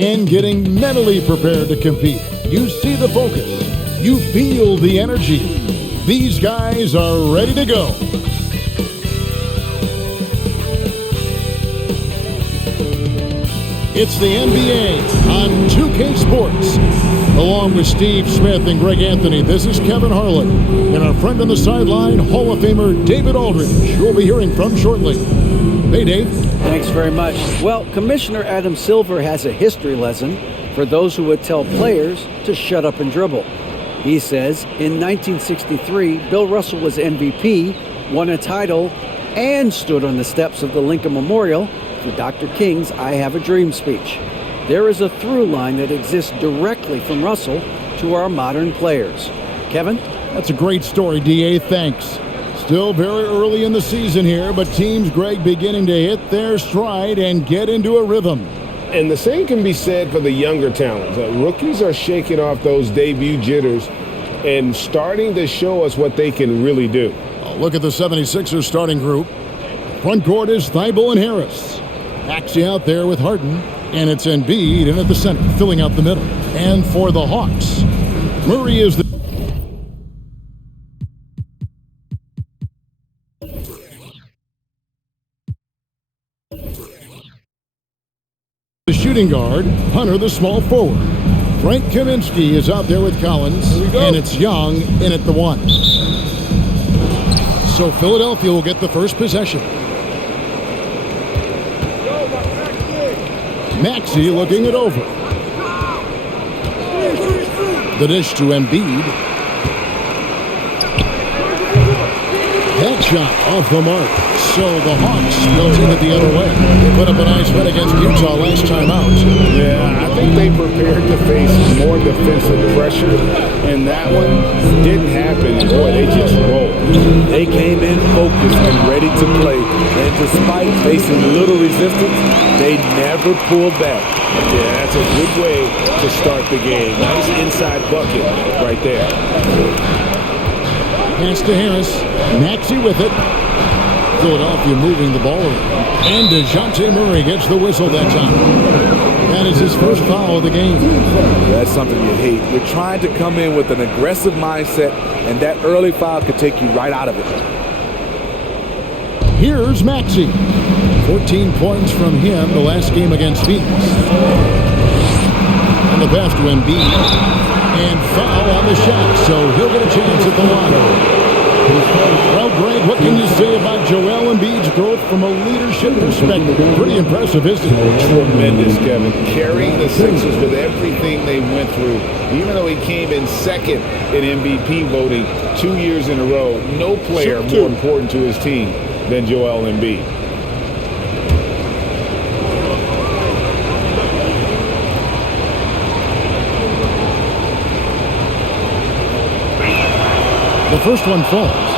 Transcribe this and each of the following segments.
and getting mentally prepared to compete. You see the focus. You feel the energy. These guys are ready to go. It's the NBA on 2K Sports. Along with Steve Smith and Greg Anthony, this is Kevin Harlan and our friend on the sideline, Hall of Famer David Aldridge, who we'll be hearing from shortly. Hey, Dave. Thanks very much. Well, Commissioner Adam Silver has a history lesson for those who would tell players to shut up and dribble. He says in 1963, Bill Russell was MVP, won a title, and stood on the steps of the Lincoln Memorial for Dr. King's I Have a Dream speech. There is a through line that exists directly from Russell to our modern players. Kevin? That's a great story, D.A. Thanks. Still very early in the season here, but teams, Greg, beginning to hit their stride and get into a rhythm. And the same can be said for the younger talents. Rookies are shaking off those debut jitters and starting to show us what they can really do. Look at the 76ers starting group. Front court is Thibault and Harris. Maxey out there with Harden, and it's Embiid in at the center, filling out the middle. And for the Hawks, Murray is the shooting guard, Hunter the small forward. Frank Kaminsky is out there with Collins, and it's Young in at the 1. So Philadelphia will get the first possession. Maxey looking it over. The dish to Embiid. That shot off the mark. So the Hawks will take it the other way. They put up a nice win against Utah last time out. Yeah, I think they prepared to face more defensive pressure, and that one didn't happen. And boy, they just rolled. They came in focused and ready to play, and despite facing little resistance, they never pulled back. Yeah, that's a good way to start the game. Nice inside bucket right there. Pass to Harris. Maxey with it. Philadelphia moving the ball around. And DeJounte Murray gets the whistle that time. That is his first foul of the game. That's something you hate. You're trying to come in with an aggressive mindset, and that early foul could take you right out of it. Here's Maxey. 14 points from him the last game against Phoenix. And the pass to Embiid. And foul on the shot, so he'll get a chance at the line. Well, Greg, what can you say about Joel Embiid's growth from a leadership perspective? Pretty impressive, isn't it? Tremendous, Kevin. Carrying the Sixers with everything they went through. Even though he came in second in MVP voting 2 years in a row, no player more important to his team than Joel Embiid. The first one falls.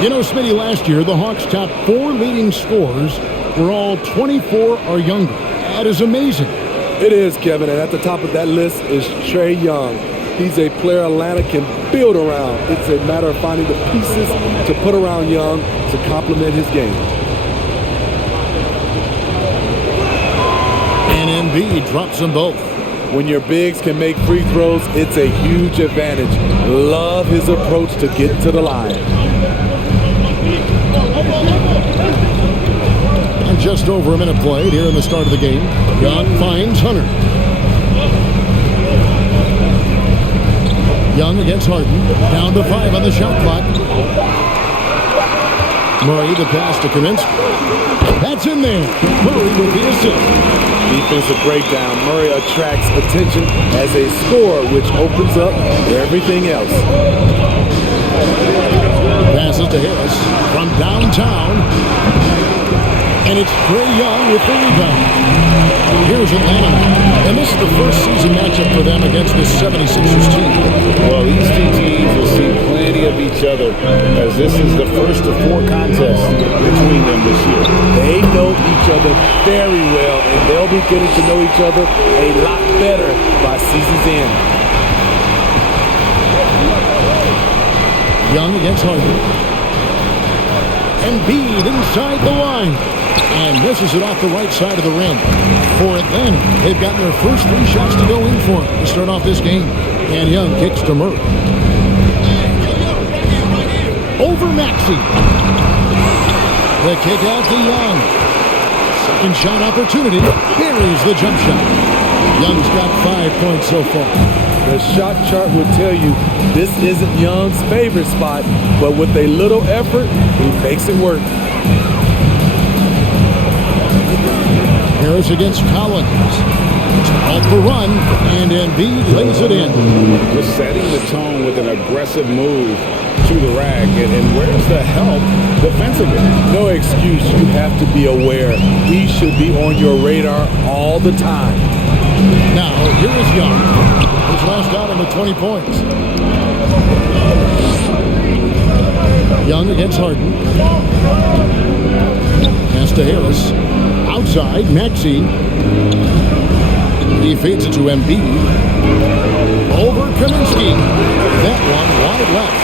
You know, Smitty, last year, the Hawks' top 4 leading scorers were all 24 or younger. That is amazing. It is, Kevin, and at the top of that list is Trae Young. He's a player Atlanta can build around. It's a matter of finding the pieces to put around Young to complement his game. And Embiid drops them both. When your bigs can make free throws, it's a huge advantage. Love his approach to get to the line. And just over a minute played here in the start of the game. Young finds Hunter. Young against Harden. Down to 5 on the shot clock. Murray, the pass to Kaminsky. That's in there. Murray with the assist. Defensive breakdown. Murray attracts attention as a scorer, which opens up everything else. Passes to Harris from downtown. And it's Trae Young with the rebound. Here's Atlanta. And this is the first season matchup for them against this 76ers team. Well, these two teams will see plenty of each other, as this is the first of 4 contests between them this year. They know each other very well, and they'll be getting to know each other a lot better by season's end. Young against Harden. Embiid inside the line. and misses it off the right side of the rim. For Atlanta, they've gotten their first 3 shots to go in for them to start off this game. And Young kicks to Murray. Over Maxey. The kick out to Young. Second shot opportunity. Buries the jump shot. Young's got 5 points so far. The shot chart would tell you this isn't Young's favorite spot, but with a little effort, he makes it work. Harris against Collins. Off the run, and Embiid lays it in. Just setting the tone with an aggressive move to the rack. And where's the help defensively? No excuse. You have to be aware. He should be on your radar all the time. Now, here is Young. His last outing with 20 points. Young against Harden. Pass to Harris. Outside, Maxey. He feeds it to Embiid. Over Kaminsky. That one wide left.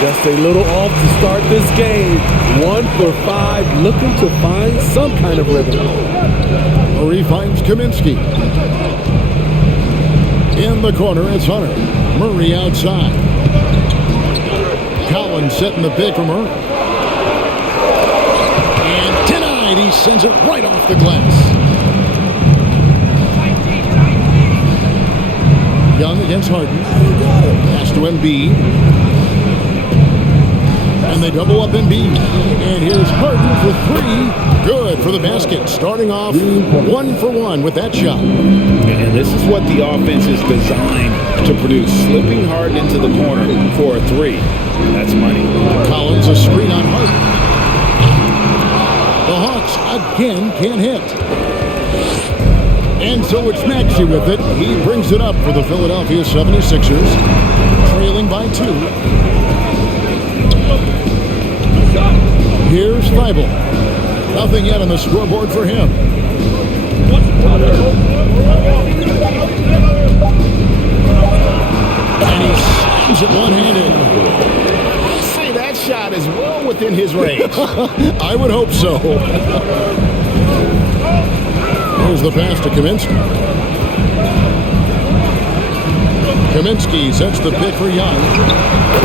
Just a little off to start this game. 1 for 5, looking to find some kind of rhythm. Murray finds Kaminsky. In the corner, it's Hunter. Murray outside. Collins setting the pick for Murray. And denied. He sends it right off the glass. Young against Harden. Pass to Embiid. And they double up Embiid. And here's Harden for 3. Good for the basket. Starting off 1 for 1 with that shot. And this is what the offense is designed to produce. Slipping Harden into the corner for a 3. That's money. Collins a screen on Harden. The Hawks again can't hit. And so it's Maxey with it. He brings it up for the Philadelphia 76ers. Trailing by 2. Here's Thibault. Nothing yet on the scoreboard for him. And he slams it one-handed. I'd say that shot is well within his range. I would hope so. Here's the pass to Kaminsky. Kaminsky sets the pick for Young.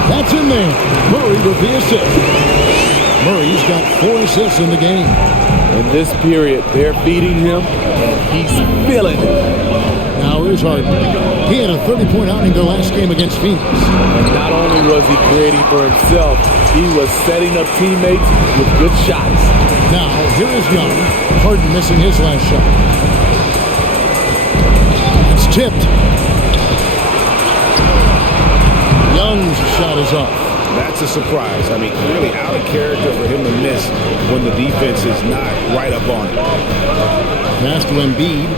That's in there. Murray with the assist. Murray's got 4 assists in the game. In this period, they're feeding him, and he's feeling it. Now here's Harden. He had a 30-point outing the last game against Phoenix. And not only was he creating for himself, he was setting up teammates with good shots. Now, here is Young. Harden missing his last shot. It's tipped. Young's shot is off. That's a surprise. I mean, really out of character for him to miss when the defense is not right up on it. Pass to Embiid.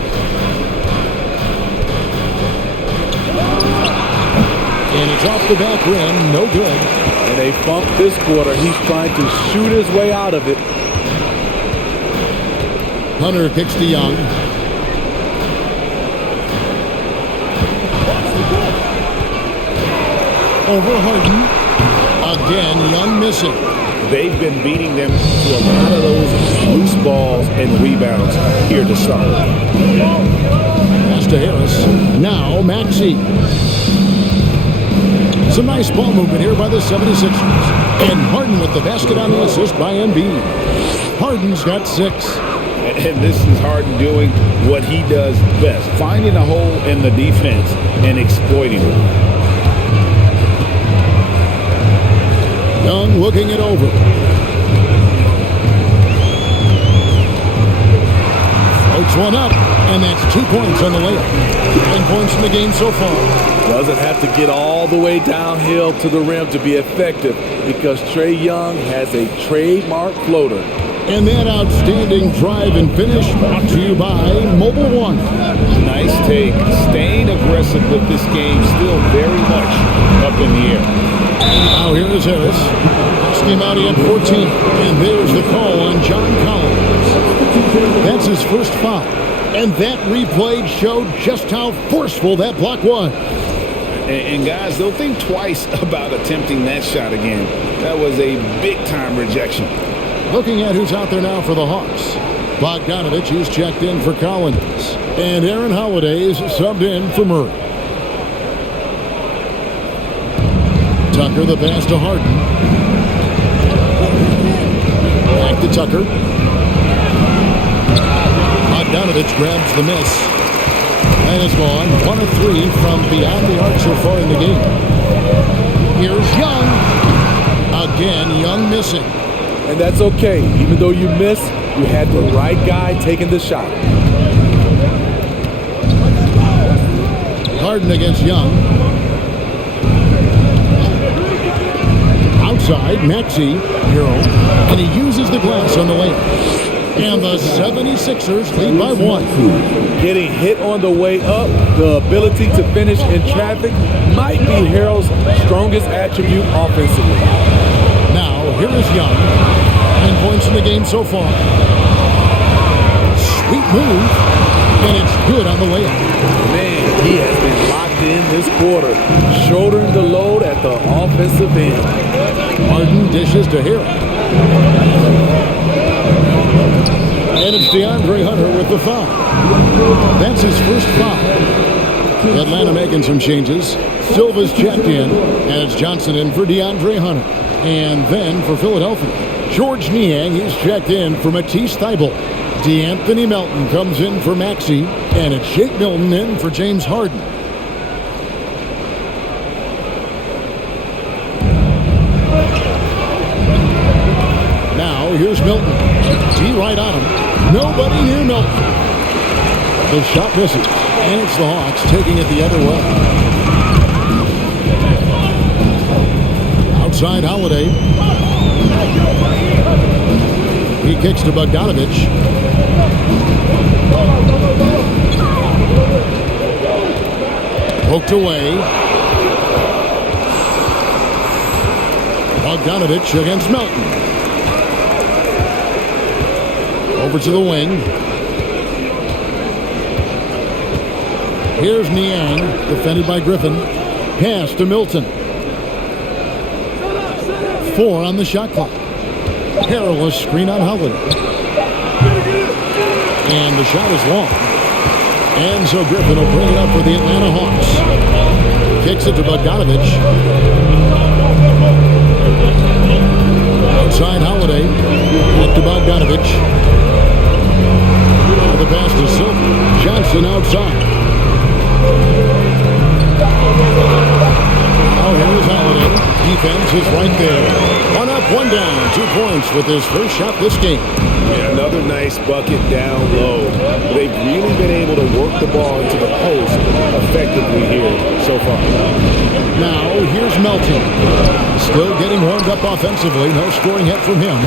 And it's off the back rim. No good. In a funk this quarter, he's trying to shoot his way out of it. Hunter kicks to Young. Over Harden. Again, Young missing. They've been beating them to a lot of those loose balls and rebounds here to start. Pass to Harris. Now Maxey. Some nice ball movement here by the 76ers. And Harden with the basket on the assist by Embiid. Harden's got 6. And this is Harden doing what he does best, finding a hole in the defense and exploiting it. Young looking it over. Floats one up, and that's 2 points on the layup. 9 points in the game so far. Doesn't have to get all the way downhill to the rim to be effective because Trae Young has a trademark floater. And that outstanding drive and finish brought to you by Mobile One. Nice take. Staying aggressive with this game, still very much up in the air. Now here is Harris. Last game out he had 14. And there's the call on John Collins. That's his first foul. And that replay showed just how forceful that block was. And guys, they'll think twice about attempting that shot again. That was a big-time rejection. Looking at who's out there now for the Hawks. Bogdanovich is checked in for Collins. And Aaron Holiday is subbed in for Murray. Tucker, the pass to Harden. Back to Tucker. Bogdanovich grabs the miss. And is gone 1 of 3 from beyond the arc so far in the game. Here's Young. Again, Young missing. And that's okay. Even though you miss, you had the right guy taking the shot. Harden against Young. Outside, Maxey, Hero, and he uses the glass on the layup. And the 76ers lead by 1. Getting hit on the way up, the ability to finish in traffic might be Harrell's strongest attribute offensively. Now, here is Young. 10 points in the game so far. Sweet move, and it's good on the layup. Man, he has been locked in this quarter, shouldering the load at the offensive end. Harden dishes to Harrell. And it's DeAndre Hunter with the foul. That's his first foul. Atlanta making some changes. Silva's checked in, and it's Johnson in for DeAndre Hunter. And then for Philadelphia, George Niang is checked in for Matisse Thybulle. DeAnthony Melton comes in for Maxey, and it's Shake Milton in for James Harden. Now here's Milton. T right on him. Nobody near Milton. The shot misses, and it's the Hawks taking it the other way. Outside Holiday. He kicks to Bogdanovich. Poked away. Bogdanovich against Melton. Over to the wing. Here's Niang, defended by Griffin. Pass to Milton. 4 on the shot clock. Perilous screen on Holiday. And the shot is long. And so Griffin will bring it up for the Atlanta Hawks. Kicks it to Bogdanovich. Outside Holiday. Back to Bogdanovich. The pass to Silva. Johnson outside. Now here's Holiday. Defense is right there. 1 up, 1 down. 2 points with his first shot this game. Yeah, another nice bucket down low. They've really been able to work the ball into the post effectively here so far. Now here's Melton. Still getting warmed up offensively. No scoring hit from him.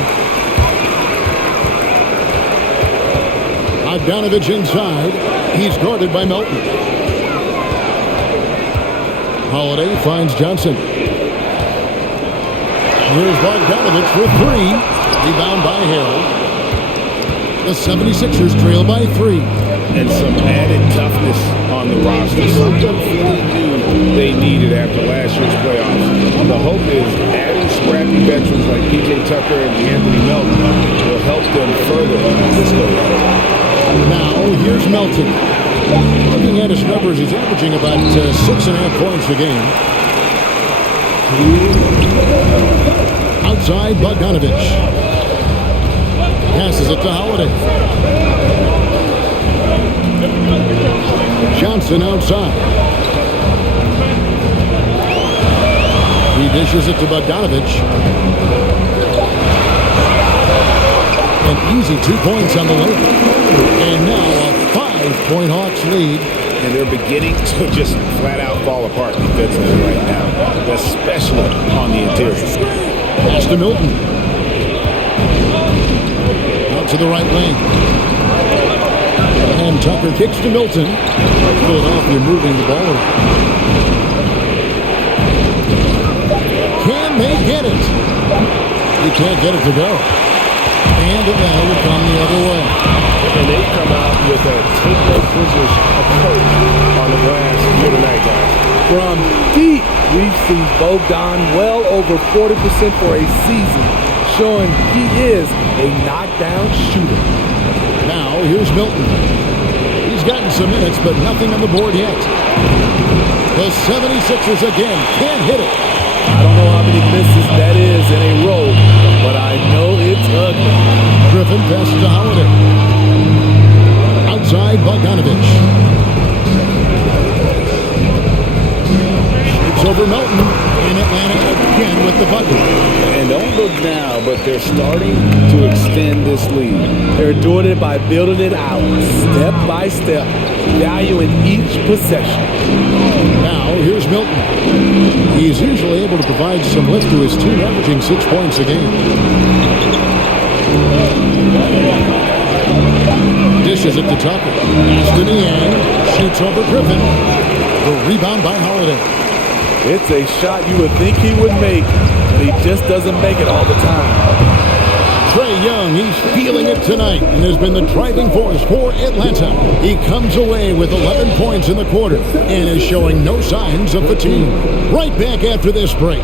Bogdanovich inside. He's guarded by Melton. Holiday finds Johnson. Here's Bogdanovich for 3. Rebound by Harrell. The 76ers trail by 3. And some added toughness on the roster. Something Philly knew they needed after last year's playoffs. The hope is adding scrappy veterans like P.J. Tucker and Anthony Melton will help them further this go. Now, here's Melton. Looking at his numbers, he's averaging about 6.5 points a game. Outside, Bogdanovich. Passes it to Holiday. Johnson outside. He dishes it to Bogdanovich. An easy 2 points on the way. And now a 5-point Hawks lead. And they're beginning to just flat out fall apart defensively right now, especially on the interior. Pass to Milton. Out to the right wing. And Tucker kicks to Milton. Philadelphia moving the ball around. Can they get it? He can't get it to go. And Atlanta will come the other way. And they come out with a take no prisoners approach on the glass here tonight, guys. From deep, we've seen Bogdan well over 40% for a season, showing he is a knockdown shooter. here's Milton. He's gotten some minutes, but nothing on the board yet. The 76ers again can't hit it. I don't know how many misses that is in a row, but I know it's ugly. Griffin passes to Holiday. Outside Bogdanovich. Shoots over Melton in Atlanta again with the bucket. And don't look now, but they're starting to extend this lead. They're doing it by building it out, step by step, valuing each possession. Now, here's Milton. He's usually able to provide some lift to his team, averaging 6 points a game. Dishes it to Tucker. Pass to Niang. Shoots over Griffin. The rebound by Holiday. It's a shot you would think he would make, but he just doesn't make it all the time. Trae Young, he's feeling it tonight and has been the driving force for Atlanta. He comes away with 11 points in the quarter and is showing no signs of fatigue. Right back after this break.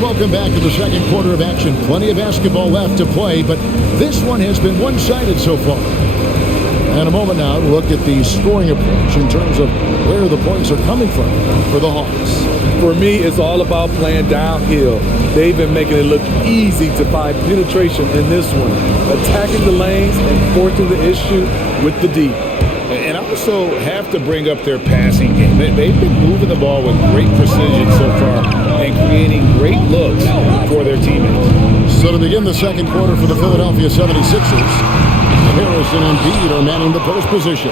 Welcome back to the second quarter of action. Plenty of basketball left to play, but this one has been one-sided so far. And a moment now to look at the scoring approach in terms of where the points are coming from for the Hawks. For me, it's all about playing downhill. They've been making it look easy to find penetration in this one, attacking the lanes and forcing the issue with the D. And I also have to bring up their passing game. They've been moving the ball with great precision so far and creating great looks for their teammates. So to begin the second quarter for the Philadelphia 76ers, Harrison and Embiid are manning the post position.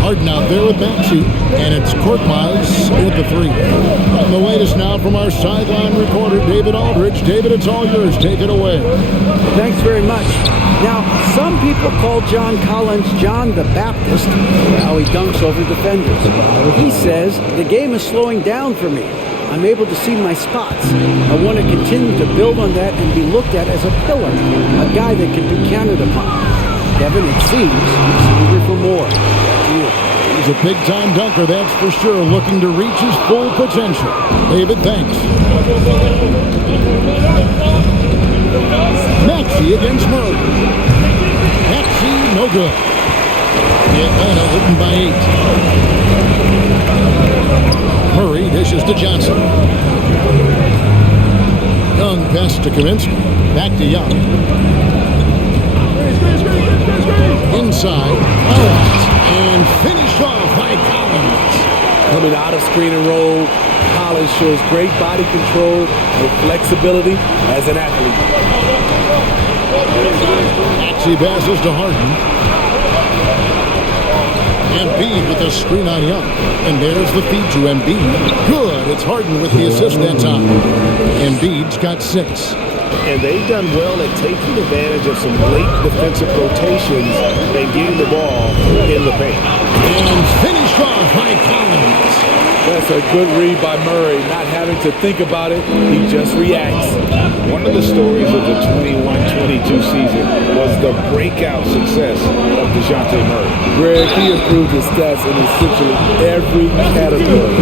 Harden out there with Maxey, and it's Korkmaz with the three. And the latest now from our sideline reporter, David Aldridge. David, it's all yours. Take it away. Thanks very much. Now, some people call John Collins John the Baptist for how he dunks over defenders. He says, the game is slowing down for me. I'm able to see my spots. I want to continue to build on that and be looked at as a pillar, a guy that can be counted upon. Kevin, it seems he's eager for more. He's a big-time dunker, that's for sure, looking to reach his full potential. David, thanks. Maxey against Murray. Maxey, no good. Atlanta leading by 8. Murray dishes to Johnson. Young pass to Kaminsky. Back to Young. Inside. And finished off by Collins. Coming out of screen and roll, Collins shows great body control and flexibility as an athlete. Maxey passes to Harden. Embiid with a screen on Young. And there's the feed to Embiid. Good. It's Harden with the assist that time. Embiid's got 6. And they've done well at taking advantage of some late defensive rotations and getting the ball in the paint. And finished off by Collins. That's a good read by Murray. Not having to think about it, he just reacts. One of the stories of the 21-22 season was the breakout success of DeJounte Murray. Greg, he improved his stats in essentially every category,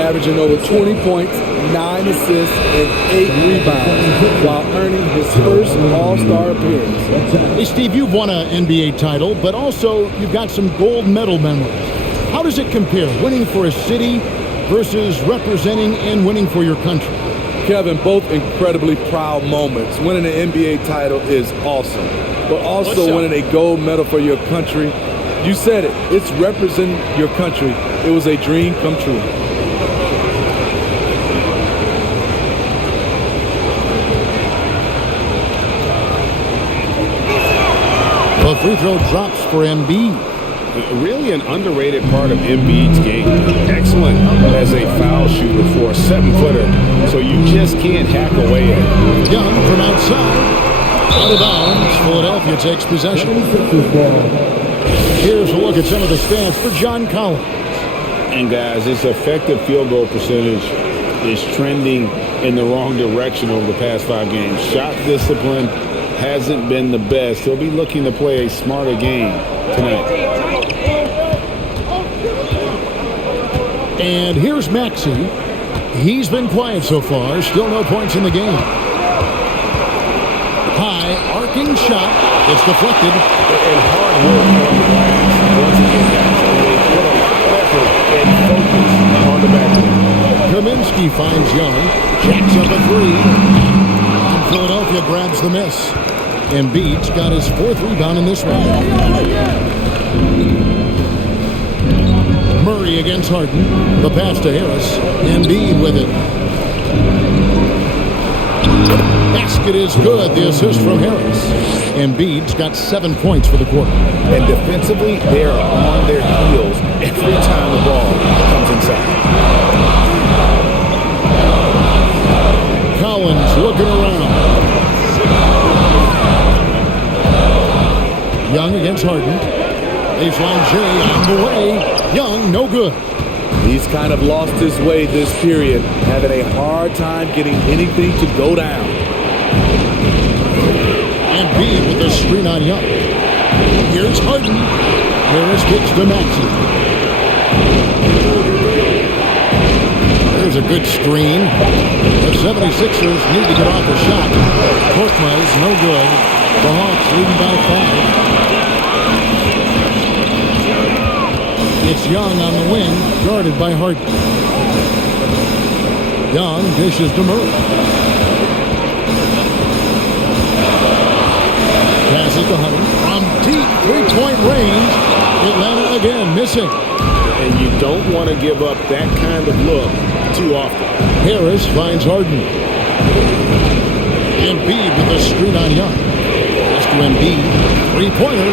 averaging over 20 points, 9 assists, and 8 rebounds, while earning his first All-Star appearance. Hey, Steve, you've won an NBA title, but also you've got some gold medal memories. How does it compare, winning for a city versus representing and winning for your country? Kevin, both incredibly proud moments. Winning an NBA title is awesome, but also winning a gold medal for your country, you said it, it's representing your country. It was a dream come true. The free throw drops for Embiid. Really an underrated part of Embiid's game. Excellent as a foul shooter for a 7-footer, so you just can't hack away at it. Young from outside. Out of bounds. Philadelphia takes possession. Here's a look at some of the stats for John Collins. And guys, his effective field goal percentage is trending in the wrong direction over the past 5 games. Shot discipline hasn't been the best. He'll be looking to play a smarter game tonight. And here's Maxey. He's been quiet so far. Still no points in the game. High, arcing shot. It's deflected. And hard work on the glass. Once again, guys, they put a lot of effort and focus on the back end. Kaminsky finds Young. Jacks up a three. And Philadelphia grabs the miss. Embiid's got his 4th rebound in this one. Murray against Harden. The pass to Harris. Embiid with it. Basket is good. The assist from Harris. Embiid's got 7 points for the quarter. And defensively, they are on their heels every time the ball comes inside. Collins looking around. Young against Harden. Baseline J on the way. Young, no good. He's kind of lost his way this period, having a hard time getting anything to go down. Embiid with the screen on Young. Here's Harden. Harris kicks to Maxey. There's a good screen. The 76ers need to get off a shot. Korkmaz, no good. The Hawks leading by 5. It's Young on the wing, guarded by Harden. Young dishes to Murray. Passes to Hunter. From deep three-point range, Atlanta again missing. And you don't want to give up that kind of look too often. Harris finds Harden. Embiid with the screen on Young. Pass to Embiid. Three-pointer.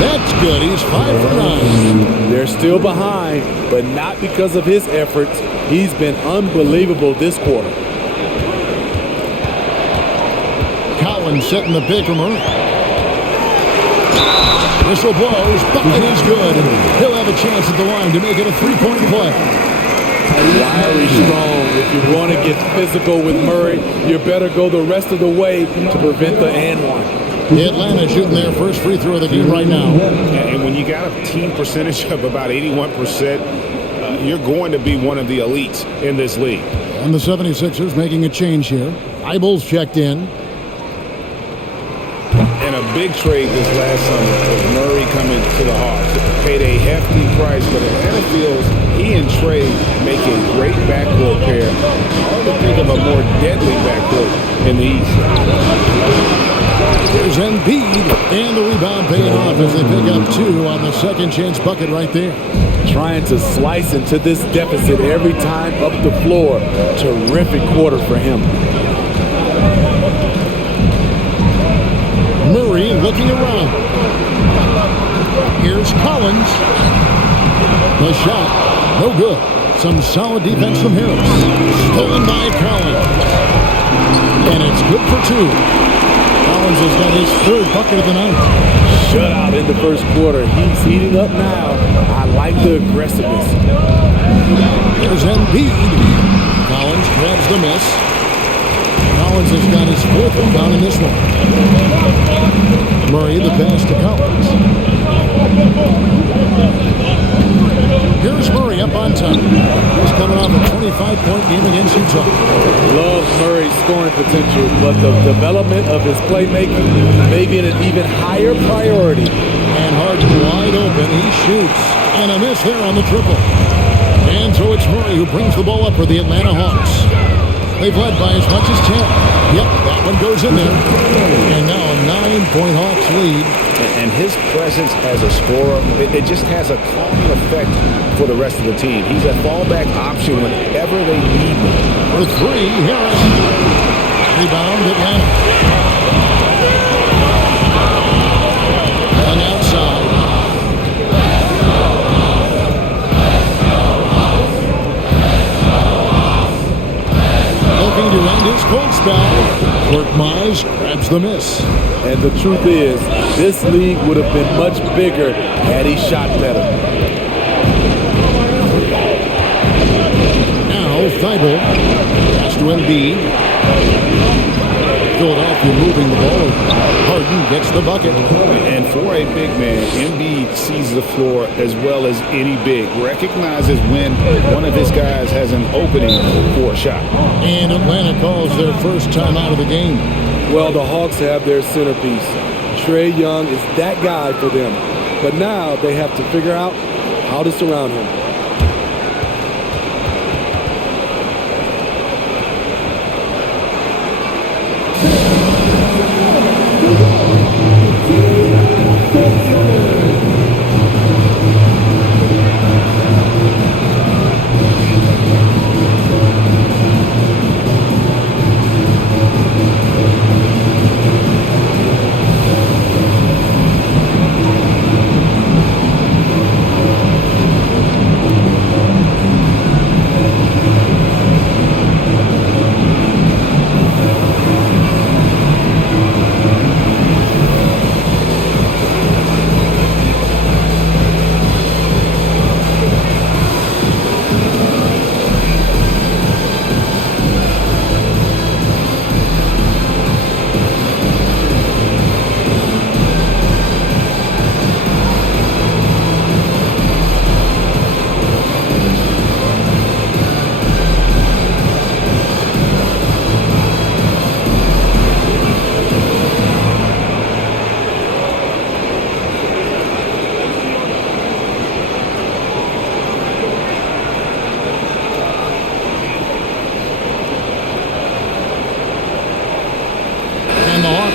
That's good. He's 5 for 9. They're still behind, but not because of his efforts. He's been unbelievable this quarter. Collins setting the pick from Murray. Whistle blows. Bucket is good. And he'll have a chance at the line to make it a three-point play. Wiry strong. If you want to get physical with Murray, you better go the rest of the way to prevent the and one. Atlanta shooting their first free throw of the game right now. And when you got a team percentage of about 81%, you're going to be one of the elites in this league. And the 76ers making a change here. Eibels checked in. And a big trade this last summer was Murray coming to the Hawks. Paid a hefty price, but Atlanta feels he and Trey make a great backcourt pair. Hard to think of a more deadly backcourt in the East. Here's Embiid, and the rebound paying off as they pick up 2 on the second chance bucket right there. Trying to slice into this deficit every time up the floor. Terrific quarter for him. Murray looking around. Here's Collins. The shot, no good. Some solid defense from Harris. Stolen by Collins. And it's good for 2. Collins has got his 3rd bucket of the night. Shutout in the first quarter. He's heating up now. I like the aggressiveness. There's Embiid. Collins grabs the miss. Collins has got his 4th rebound in this one. Murray the pass to Collins. Here's Murray up on top. He's coming off a 25-point game against Utah. Love Murray's scoring potential, but the development of his playmaking may be an even higher priority. And Harden wide open. He shoots. And a miss there on the triple. And so it's Murray who brings the ball up for the Atlanta Hawks. They've led by as much as 10. Yep, that one goes in there. And now a 9-point Hawks lead. And his presence as a scorer, it just has a calming effect for the rest of the team. He's a fallback option whenever they need him. For 3, Harris. Rebound, Atlanta. On outside. Looking to end his cold spell. Korkmaz grabs the miss. And the truth is, this league would have been much bigger had he shot better. Now Thibault. Pass to Embiid. Philadelphia moving the ball. Harden gets the bucket. And for a big man, Embiid sees the floor as well as any big. Recognizes when one of his guys has an opening for a shot. And Atlanta calls their first time out of the game. Well, the Hawks have their centerpiece. Trae Young is that guy for them. But now they have to figure out how to surround him.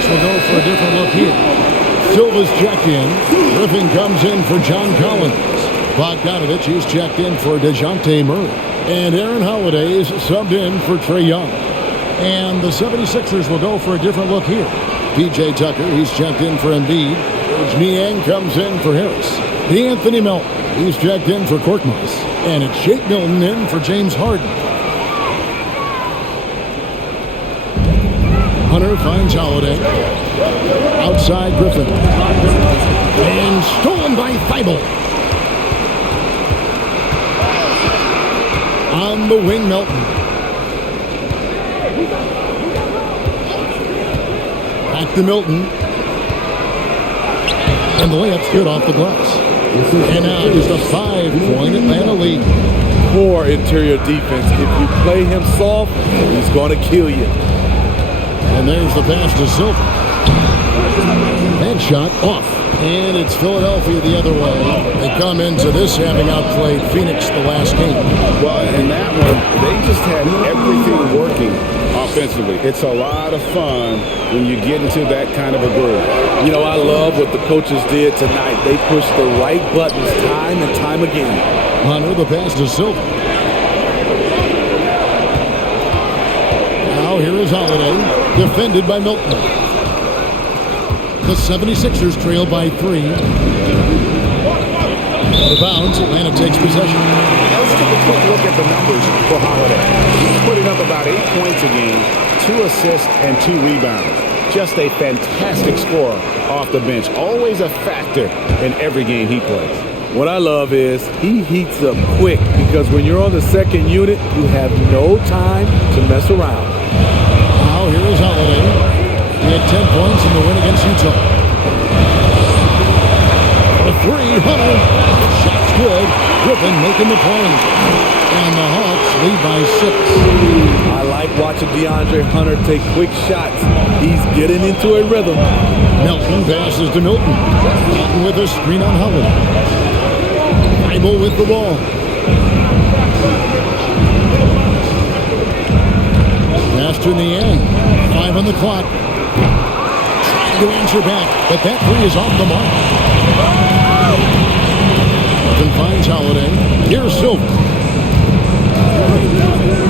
Will go for a different look here. Silva's checked in. Griffin comes in for John Collins. Bogdanovich is checked in for DeJounte Murray. And Aaron Holiday is subbed in for Trae Young. And the 76ers will go for a different look here. P.J. Tucker, he's checked in for Embiid. George Niang comes in for Harris. D'Anthony Melton, he's checked in for Korkmaz. And it's Shake Milton in for James Harden. Hunter finds Holiday. Outside Griffin. And stolen by Thibault. On the wing, Melton. Back to Milton. And the layup's good off the glass. And now just a 5-point Atlanta lead. Poor interior defense. If you play him soft, he's going to kill you. And there's the pass to Silva. That shot off. And it's Philadelphia the other way. They come into this having outplayed Phoenix the last game. Well, in that one, they just had everything working offensively. It's a lot of fun when you get into that kind of a groove. You know, I love what the coaches did tonight. They pushed the right buttons time and time again. Hunter, the pass to Silva. Now here is Holiday. Defended by Milton. The 76ers trail by 3. The bounce, Atlanta takes possession. Let's take a quick look at the numbers for Holiday. He's putting up about 8 points a game, 2 assists, and 2 rebounds. Just a fantastic scorer off the bench. Always a factor in every game he plays. What I love is he heats up quick because when you're on the second unit, you have no time to mess around. Now here is Holiday. He had 10 points in the win against Utah. The 3, Hunter. Shot's good. Griffin making the play. And the Hawks lead by 6. I like watching DeAndre Hunter take quick shots. He's getting into a rhythm. Melton passes to Milton. Milton with a screen on Holiday. Thibault with the ball. Pass to Niang. 5 on the clock. Trying to answer back, but that 3 is off the mark. Griffin finds Holiday. Here's Silva.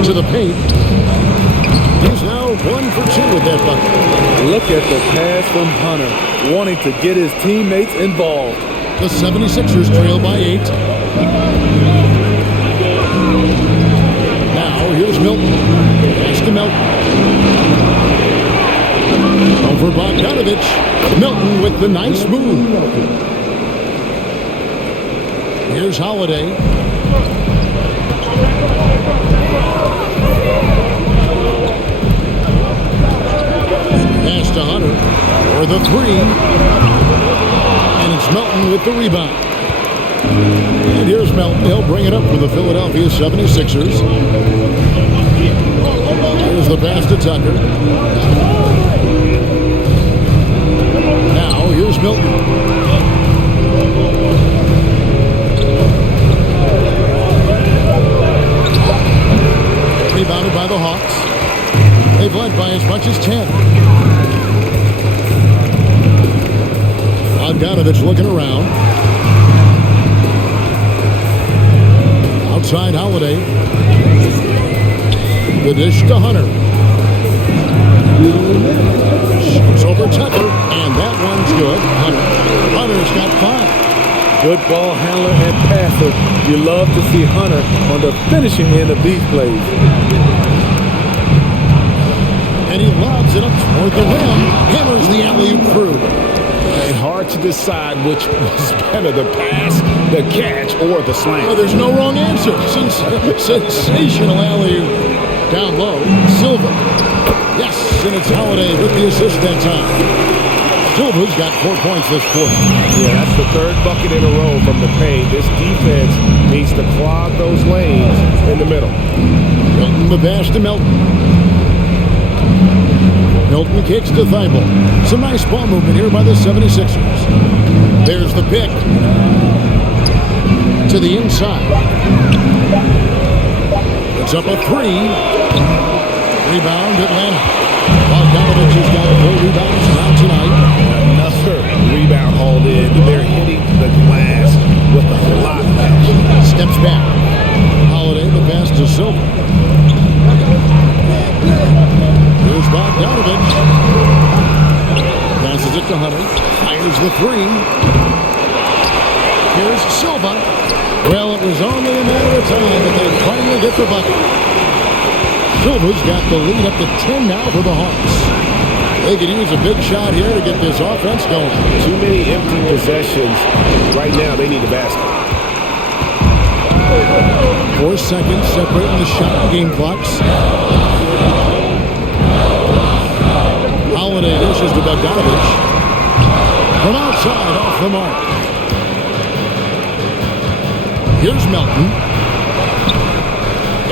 To the paint. He's now 1 for 2 with that bucket. Look at the pass from Hunter, wanting to get his teammates involved. The 76ers trail by 8. Now here's Milton. Pass to Milton. Over Bogdanovich. Milton with the nice move. Here's Holiday. to Hunter for the three. And it's Melton with the rebound. And here's Melton. He'll bring it up for the Philadelphia 76ers. Here's the pass to Tucker. Now, here's Melton. Rebounded by the Hawks. They've led by as much as 10. Bogdanovich looking around. Outside Holiday. The dish to Hunter. Shoots over Tucker, and that one's good. Hunter's got 5. Good ball handler and passer. You love to see Hunter on the finishing end of these plays. And he lobs it up toward the rim. Hammers the alley-oop through. And hard to decide which was better, the pass, the catch, or the slam. Well, there's no wrong answer. Sensational alley-oop. Down low, Silva. Yes, and it's Holiday with the assist that time. Silva's got 4 points this quarter. Yeah, that's the third bucket in a row from the paint. This defense needs to clog those lanes in the middle. Milton the pass to Melton. Milton kicks to Thibault. Some nice ball movement here by the 76ers. There's the pick. To the inside. It's up a 3. Rebound Atlanta. Bogdanovich has got 4 rebounds now tonight. Another rebound hauled in. They're hitting the glass with a lot of action. Steps back. Holiday the pass to Silva. Here's Bogdanovich. Passes it to Hunter. Fires the 3. Here's Silva. Well, it was only a matter of time that they finally get the bucket. Silva's got the lead up to 10 now for the Hawks. They could use a big shot here to get this offense going. Too many empty possessions. Right now, they need a basket. 4 seconds separating the shot and game clocks. Holiday dishes to Bogdanovich. From outside, off the mark. Here's Melton.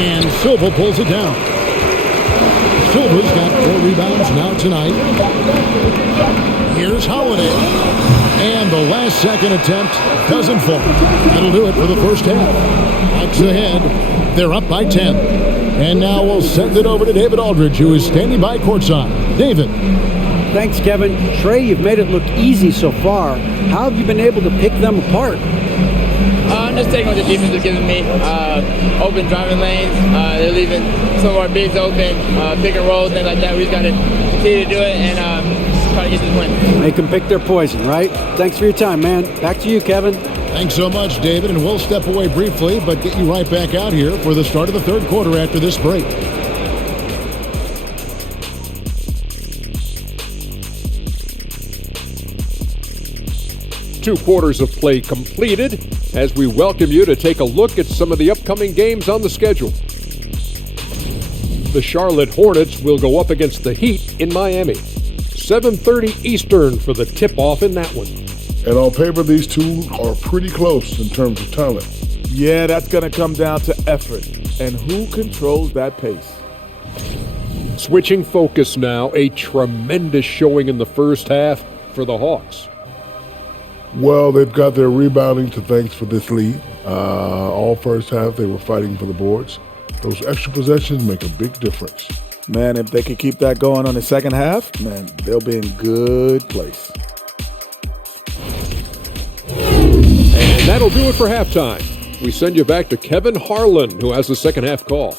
And Silva pulls it down. Silva's got 4 rebounds now tonight. Here's Holiday. And the last second attempt doesn't fall. That'll do it for the first half. Hawks ahead. They're up by 10. And now we'll send it over to David Aldridge, who is standing by courtside. David. Thanks, Kevin. Trey, you've made it look easy so far. How have you been able to pick them apart? I'm just taking what the defense is giving me. Open driving lanes. They're leaving some of our bigs open, pick and roll, things like that. We just got to continue to do it and try to get to the win. Make them pick their poison, right? Thanks for your time, man. Back to you, Kevin. Thanks so much, David. And we'll step away briefly, but get you right back out here for the start of the third quarter after this break. Two quarters of play completed as we welcome you to take a look at some of the upcoming games on the schedule. The Charlotte Hornets will go up against the Heat in Miami. 7:30 Eastern for the tip-off in that one. And on paper, these two are pretty close in terms of talent. Yeah, that's going to come down to effort and who controls that pace. Switching focus now, a tremendous showing in the first half for the Hawks. Well, they've got their rebounding to thanks for this lead. All first half, they were fighting for the boards. Those extra possessions make a big difference. Man, if they could keep that going on the second half, man, they'll be in good place. And that'll do it for halftime. We send you back to Kevin Harlan, who has the second half call.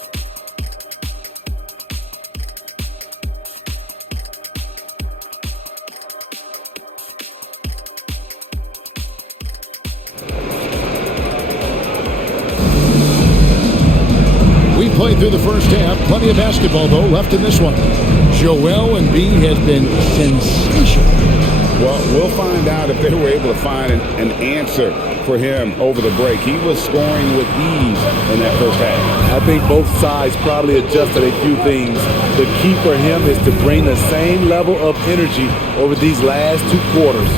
Played through the first half. Plenty of basketball, though, left in this one. Joel Embiid has been sensational. Well, we'll find out if they were able to find an answer for him over the break. He was scoring with ease in that first half. I think both sides probably adjusted a few things. The key for him is to bring the same level of energy over these last 2 quarters.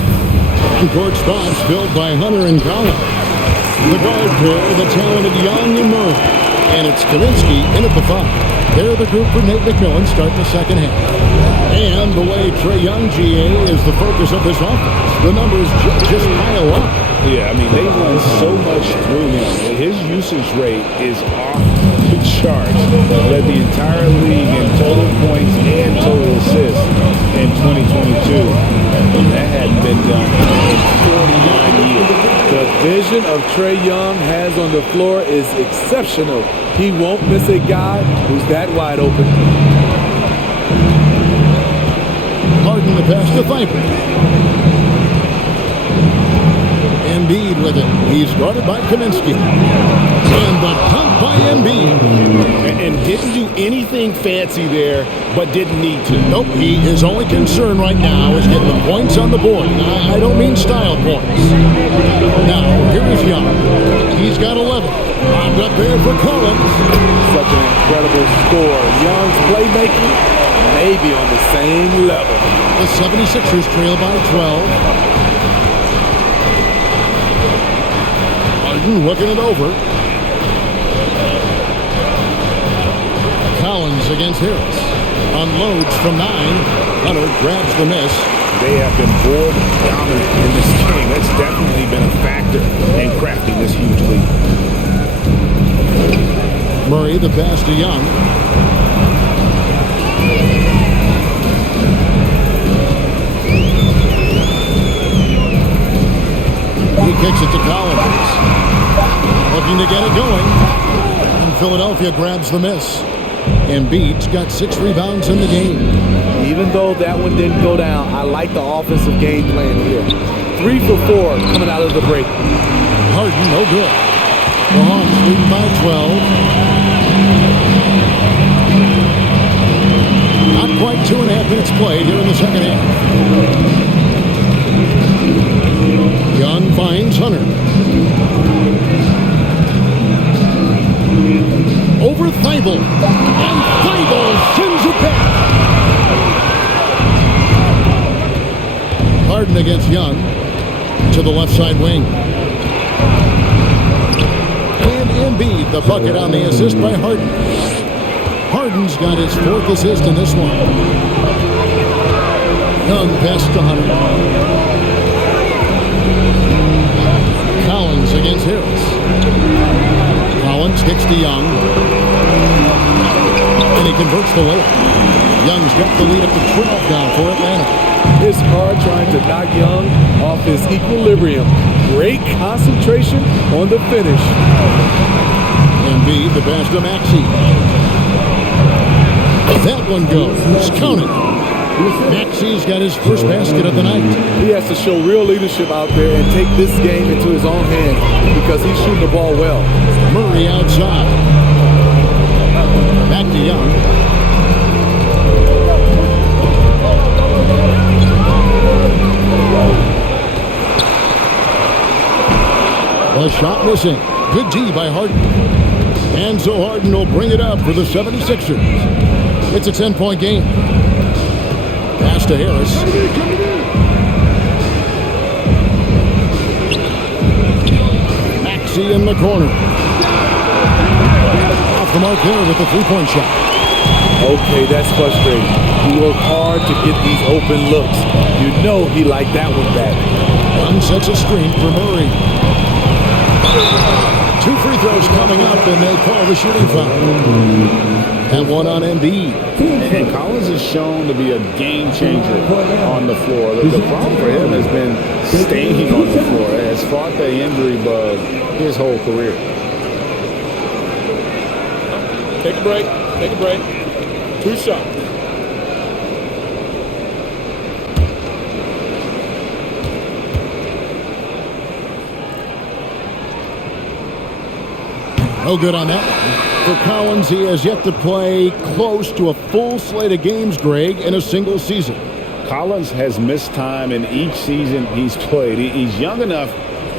Court spots filled by Hunter and Collins. The guard pair, the talented Young and Murray. And it's Kaminsky in at the 5. They're the group for Nate McMillan starting the second half. And the way Trae Young, GA, is the focus of this offense. The numbers just pile up. Yeah, I mean, they run so much through him. His usage rate is off the charts. Led the entire league in total points and total assists in 2022. And that hadn't been done in 49 years. The vision of Trae Young has on the floor is exceptional. He won't miss a guy who's that wide open. Harden the pass to Thybulle. Embiid with it. He's guarded by Kaminsky. And the dunk by Embiid. And didn't do anything fancy there, but didn't need to. Nope, his only concern right now is getting the points on the board. I don't mean style points. Now, here is Young. He's got 11. Lobbed up there for Collins. Such an incredible score. Young's playmaking may be on the same level. The 76ers trail by 12. Looking it over. Collins against Harris. Unloads from 9. Hunter grabs the miss. They have been board dominant in this game. That's definitely been a factor in crafting this huge lead. Murray the pass to Young. He kicks it to Collins. Looking to get it going. And Philadelphia grabs the miss. Embiid's got 6 rebounds in the game. Even though that one didn't go down, I like the offensive game plan here. 3 for 4 coming out of the break. Harden, no good. The Hawks leading by 12. Not quite 2.5 minutes played here in the second half. Young finds Hunter. Over Thybulle. And Thybulle sends it back. Harden against Young. To the left side wing. And Embiid, the bucket on the assist by Harden. Harden's got his 4th assist in this one. Young pass to Hunter. Collins against Harris. Collins kicks to Young. And he converts the layup. Young's got the lead up to 12 now for Atlanta. It's hard trying to knock Young off his equilibrium. Great concentration on the finish. Embiid, the pass to Maxey. That one goes. Counted. Maxey's got his first basket of the night. He has to show real leadership out there and take this game into his own hands because he's shooting the ball well. Murray outside. Back to Young. A shot missing. Good D by Harden. And so Harden will bring it up for the 76ers. It's a 10-point game. Pass to Harris. Maxey in the corner. Off the mark there with the 3-point shot. Okay, that's frustrating. He worked hard to get these open looks. You know he liked that one back. Young sets a screen for Murray. 2 free throws coming up, and they call the shooting foul. And one on Embiid. And Collins is shown to be a game changer on the floor. The problem for him has been staying on the floor. Has fought the injury bug his whole career. Take a break. Take a break. 2 shots. No good on that one. For Collins, he has yet to play close to a full slate of games, Greg, in a single season. Collins has missed time in each season he's played. He's young enough.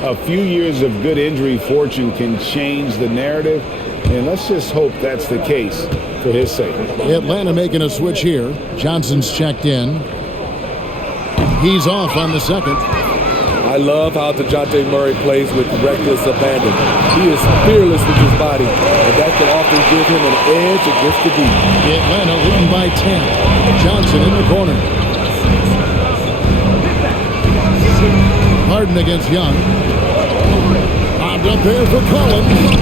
A few years of good injury fortune can change the narrative, and let's just hope that's the case for his sake. Atlanta making a switch here. Johnson's checked in. He's off on the second. I love how DeJounte Murray plays with reckless abandon. He is fearless with his body, and that can often give him an edge against the D. Atlanta leading by 10. Johnson in the corner. Harden against Young. Bobbed up there for Collins.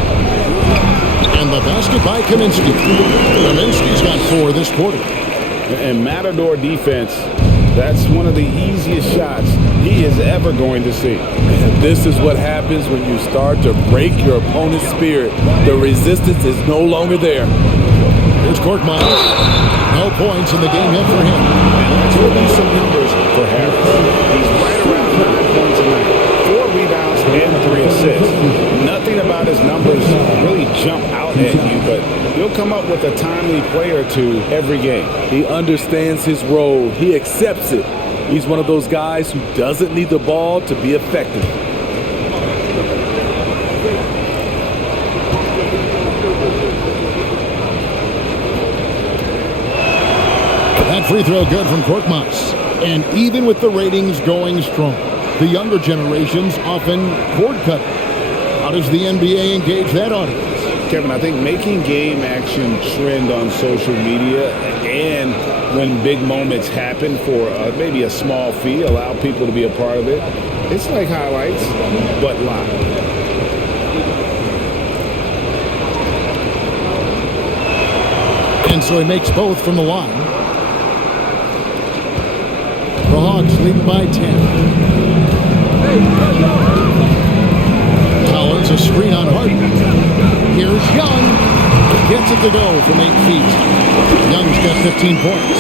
And the basket by Kaminsky. Kaminsky's got 4 this quarter. And Matador defense, that's one of the easiest shots he is ever going to see. And this is what happens when you start to break your opponent's spirit. The resistance is no longer there. Here's Korkmaz. No points in the game yet for him. And let's review some numbers for Harris. He's right around 9 points a night, 4 rebounds, and 3 assists. Nothing about his numbers really jump out at you, but he'll come up with a timely play or two every game. He understands his role. He accepts it. He's one of those guys who doesn't need the ball to be effective. That free throw good from Korkmaz. And even with the ratings going strong, the younger generations often cord cut. How does the NBA engage that audience? Kevin, I think making game action trend on social media and when big moments happen for maybe a small fee, allow people to be a part of it. It's like highlights, but live. And so he makes both from the line. The Hawks lead by 10. Collins, a screen on Harden. Here's Young. Gets it to go from 8 feet. Young's got 15 points.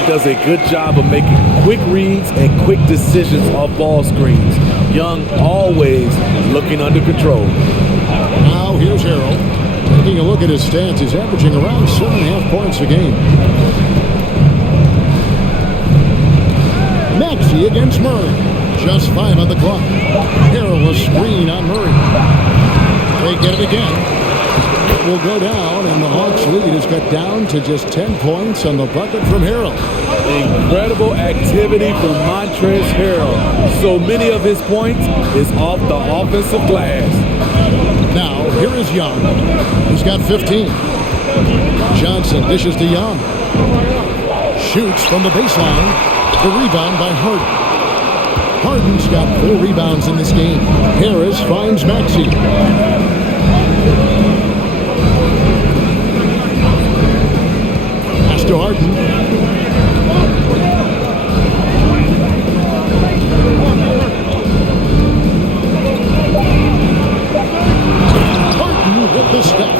He does a good job of making quick reads and quick decisions off ball screens. Young always looking under control. Now here's Harrell. Taking a look at his stats, he's averaging around 7.5 points a game. Maxey against Murray. Just 5 on the clock. Harrell a screen on Murray. They get it again. It will go down, and the Hawks lead is cut down to just 10 points on the bucket from Harrell. Incredible activity from Montrezl Harrell. So many of his points is off the offensive glass. Now, here is Young. He's got 15. Johnson dishes to Young. Shoots from the baseline. The rebound by Harden. Harden's got 4 rebounds in this game. Harris finds Maxey. Pass to Harden. Harden with the stuff.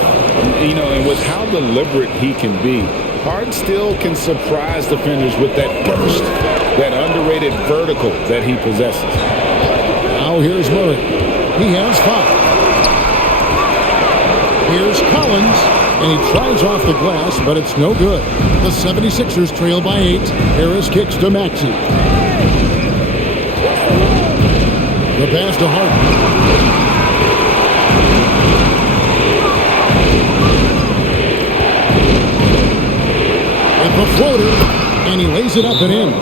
You know, and with how deliberate he can be, Harden still can surprise defenders with that burst, that underrated vertical that he possesses. Now here's Murray. He has 5. Here's Collins, and he tries off the glass, but it's no good. The 76ers trail by 8. Harris kicks to Maxey. The pass to Harden. The floater, and he lays it up and in.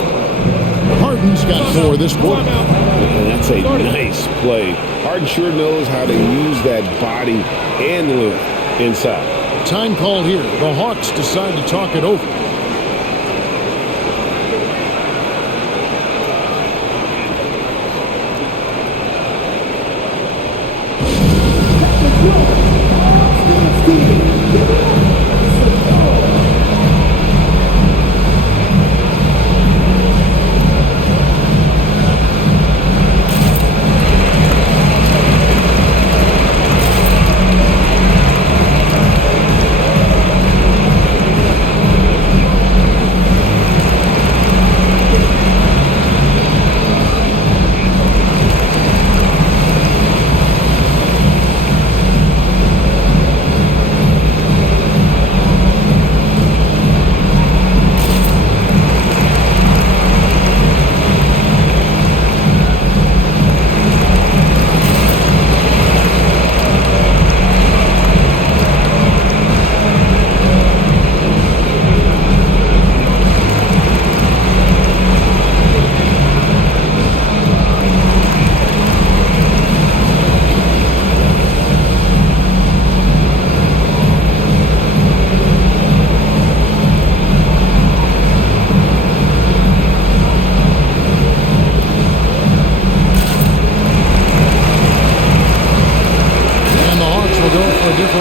Harden's got 4 this quarter. And that's a nice play. Harden sure knows how to use that body and length inside. Time called here. The Hawks decide to talk it over.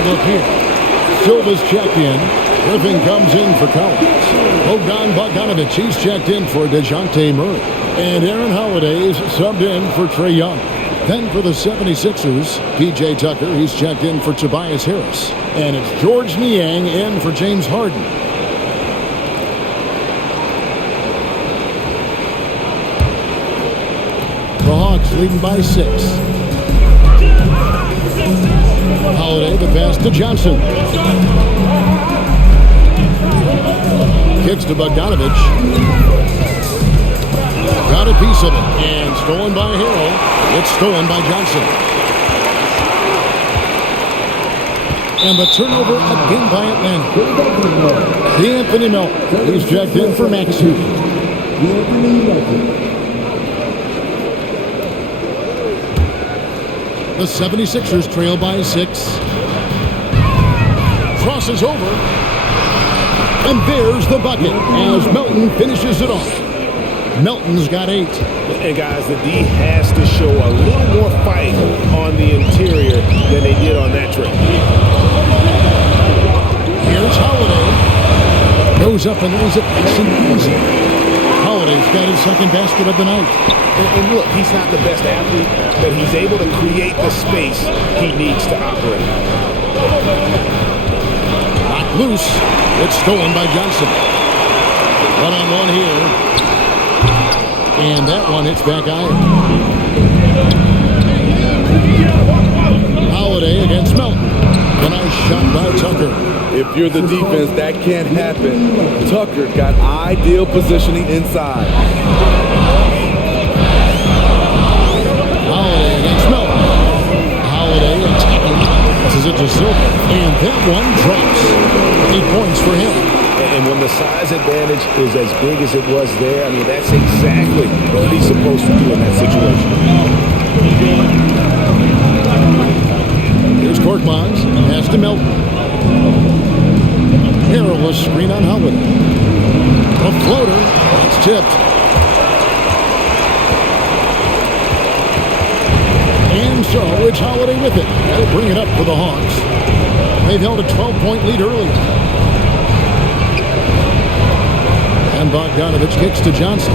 look here. Silva's checked in. Griffin comes in for Collins. Bogdan Bogdanovic, he's checked in for DeJounte Murray. And Aaron Holiday's subbed in for Trae Young. Then for the 76ers, P.J. Tucker, he's checked in for Tobias Harris. And it's George Niang in for James Harden. The Hawks leading by 6. Holiday, the pass to Johnson. Kicks to Bogdanovic. Got a piece of it. And stolen by Harrell. It's stolen by Johnson. And the turnover again by Atlanta. D'Anthony Melton. He's checked in for Maxey. The 76ers trail by 6. Crosses over. And there's the bucket as Melton finishes it off. Melton's got 8. And guys, the D has to show a little more fight on the interior than they did on that trip. Here's Holiday. Goes up and lays it nice and easy. Holiday's got his second basket of the night. And look, he's not the best athlete, but he's able to create the space he needs to operate. Knocked loose. It's stolen by Johnson. One-on-one here. And that one hits back iron. Holiday against Melton. A nice shot by Tucker. If you're the defense, that can't happen. Tucker got ideal positioning inside. Holiday against Melton. Holiday attacking. This is it to Silva. And that one drops. 8 points for him. And when the size advantage is as big as it was there, I mean, that's exactly what he's supposed to do in that situation. Here's Korkmaz. Pass to Melton. Perilous screen on Holiday. A floater. It's tipped. And so it's Holiday with it. They'll bring it up for the Hawks. They've held a 12-point lead earlier. And Bogdanovic kicks to Johnson.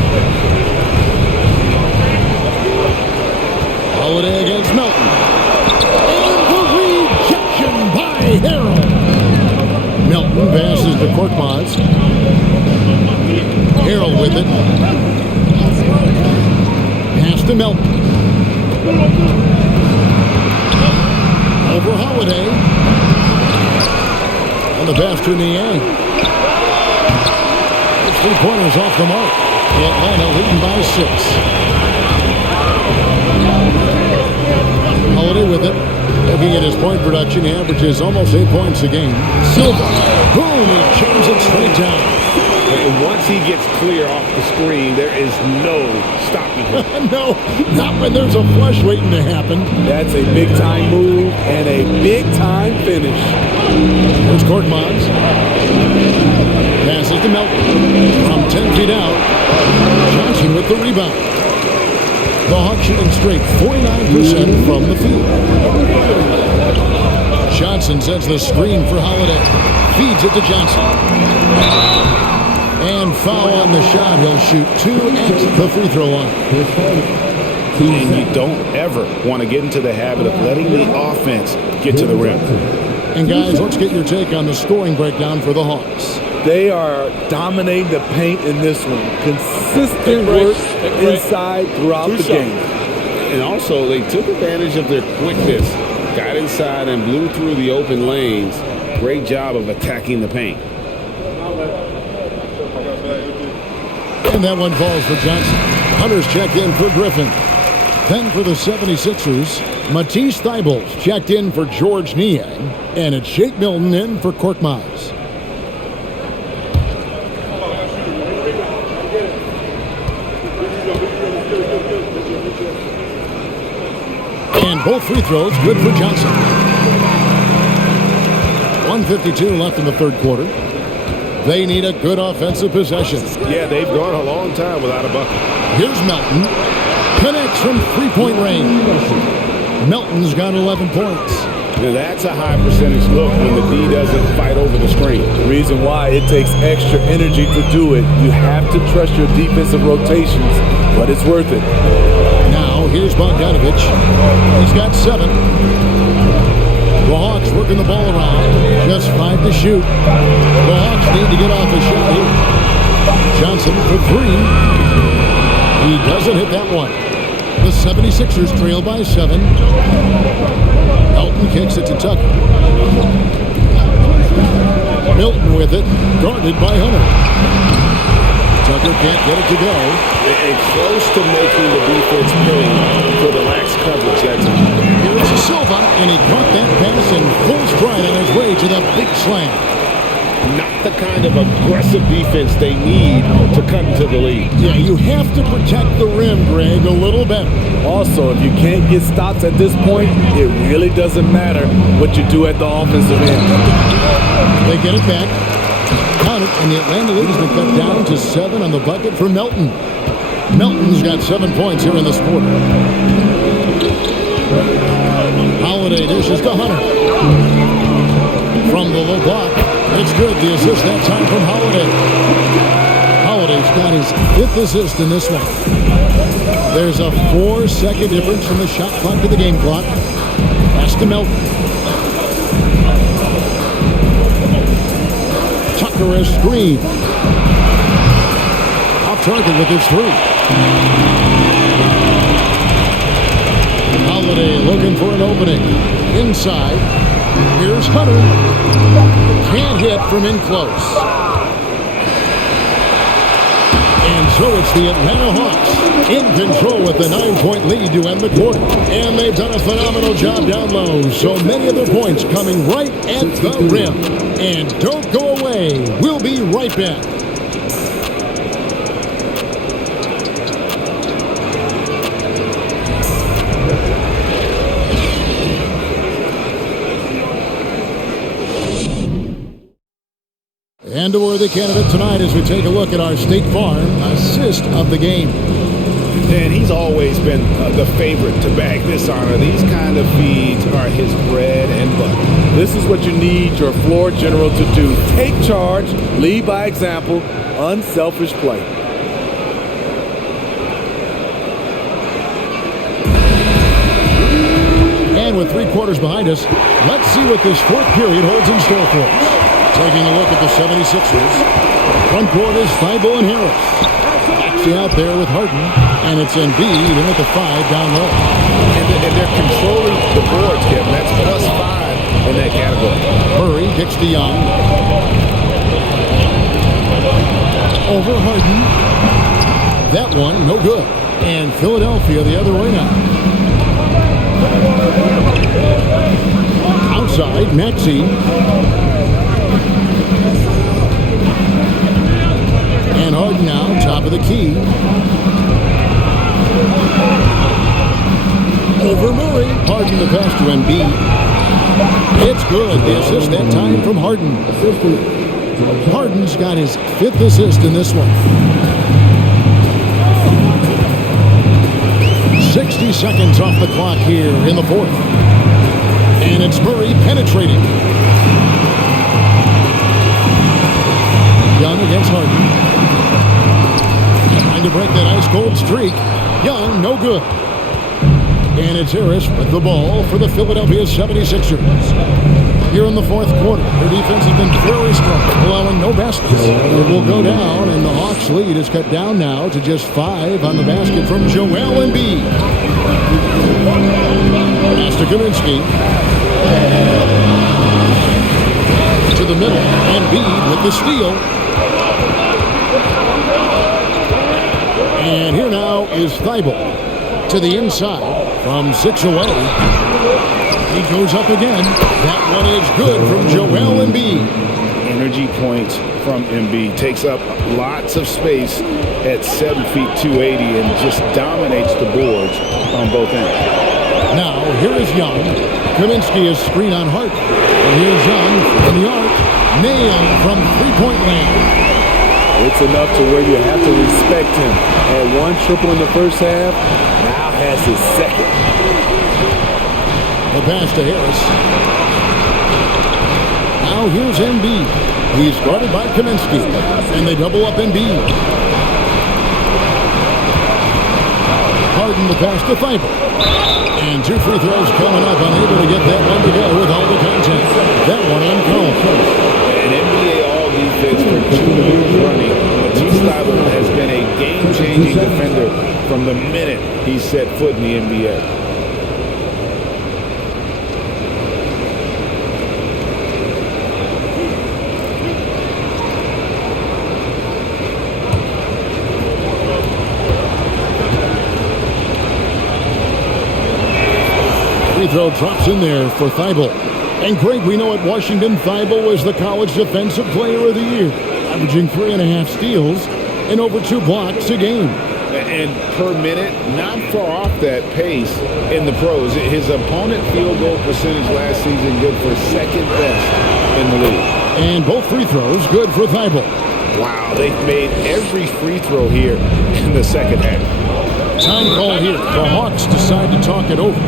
Holiday against Melton. And the rejection by Harrell. Melton passes to Korkmaz. Harrell with it. Pass to Melton. Over Holiday. And the pass to Niang. 3-pointers off the mark. Atlanta leading by 6. Holiday with it. Looking at his point production, he averages almost 8 points a game. Silva. Boom! He jams it straight down. And once he gets clear off the screen, there is no stopping him. No, not when there's a flush waiting to happen. That's a big-time move and a big-time finish. There's Korkmaz. Passes to Melton. From 10 feet out, Johnson with the rebound. The Hawks shooting straight 49% from the field. Johnson sets the screen for Holiday. Feeds it to Johnson. And foul on the shot. He'll shoot 2 at the free throw line. And you don't ever want to get into the habit of letting the offense get to the rim. And guys, let's get your take on the scoring breakdown for the Hawks. They are dominating the paint in this one. Consistent work inside throughout the game. And also, they took advantage of their quickness. Got inside and blew through the open lanes. Great job of attacking the paint. And that one falls for Johnson. Hunter's checked in for Griffin. Then for the 76ers, Matisse Thybulle checked in for George Niang. And it's Shake Milton in for Korkmaz. And both free throws good for Johnson. 1:52 left in the third quarter. They need a good offensive possession. Yeah, they've gone a long time without a bucket. Here's Melton. Connects from three-point range. Melton's got 11 points. Now that's a high percentage look when the D doesn't fight over the screen. The reason why it takes extra energy to do it. You have to trust your defensive rotations, but it's worth it. Now, here's Bogdanovich. He's got 7. The Hawks working the ball around. Just 5 to shoot. The Hawks need to get off a shot here. Johnson for 3. He doesn't hit that one. The 76ers trail by 7. Elton kicks it to Tucker. Milton with it, guarded by Hunter. Tucker can't get it to go. And close to making the defense pay for the lax coverage that time. Here's Silva, and he caught that pass in full stride on his way to the big slam. Not the kind of aggressive defense they need to cut into the lead. Yeah, you have to protect the rim, Greg, a little better. Also, if you can't get stops at this point, it really doesn't matter what you do at the offensive end. They get it back. Count it, and the Atlanta lead has been cut down to 7 on the bucket for Melton. Melton's got 7 points here in this quarter. Holiday dishes to Hunter. From the low block, it's good. The assist that time from Holiday. Holiday's got his 5th assist in this one. There's a 4-second difference from the shot clock to the game clock. Pass to Melton. Tucker a screen. Off target with his 3. Holiday looking for an opening. Inside. Here's Hunter. Can't hit from in close. And so it's the Atlanta Hawks in control with the 9-point lead to end the quarter. And they've done a phenomenal job down low. So many of their points coming right at the rim. And don't go away. We'll be right back. And a worthy candidate tonight as we take a look at our State Farm assist of the game. And he's always been the favorite to bag this honor. These kind of feeds are his bread and butter. This is what you need your floor general to do. Take charge, lead by example, unselfish play. And with 3 quarters behind us, let's see what this 4th period holds in store for us. Taking a look at the 76ers. Front court is Thibault and Harris. Actually out there with Harden. And it's Embiid in at the 5 down low. And they're controlling the boards, Kevin. That's +5 in that category. Murray kicks to Young. Over Harden. That one, no good. And Philadelphia the other way now. Outside, Maxey. And Harden now, top of the key. Over Murray. Harden the pass to Embiid. It's good. The assist that time from Harden. Harden's got his 5th assist in this one. 60 seconds off the clock here in the 4th. And it's Murray penetrating. Young against Harden. Trying to break that ice-cold streak. Young, no good. And it's Harris with the ball for the Philadelphia 76ers. Here in the 4th quarter, their defense has been very strong, allowing no baskets. It will go down, and the Hawks' lead is cut down now to just 5 on the basket from Joel Embiid. Pass to Kaminsky. To the middle, Embiid with the steal. And here now is Thibault to the inside from 6 away. He goes up again. That one is good from Joel Embiid. Energy points from Embiid. Takes up lots of space at 7 feet 280 and just dominates the boards on both ends. Now, here is Young. Kaminsky is screen on Hart. And here's Young from the arc. Nailed from 3-point land. It's enough to where you have to respect him. Had 1 triple in the first half, now has his 2nd. The pass to Harris. Now here's Embiid. He's guarded by Kaminsky. And they double up Embiid. Harden the pass to Thibault. And 2 free throws coming up. Unable to get that one to go with all the contact. That one uncalled. An NBA All-Defense for 2 years running. Matisse Thybulle has been a game-changing defender from the minute he set foot in the NBA. Free throw drops in there for Thibault. And Greg, we know at Washington, Thibault was the College Defensive Player of the Year, averaging 3.5 steals and over 2 blocks a game. And per minute, not far off that pace in the pros. His opponent field goal percentage last season good for second best in the league. And both free throws good for Thibault. Wow, they've made every free throw here in the second half. Time call here. The Hawks decide to talk it over.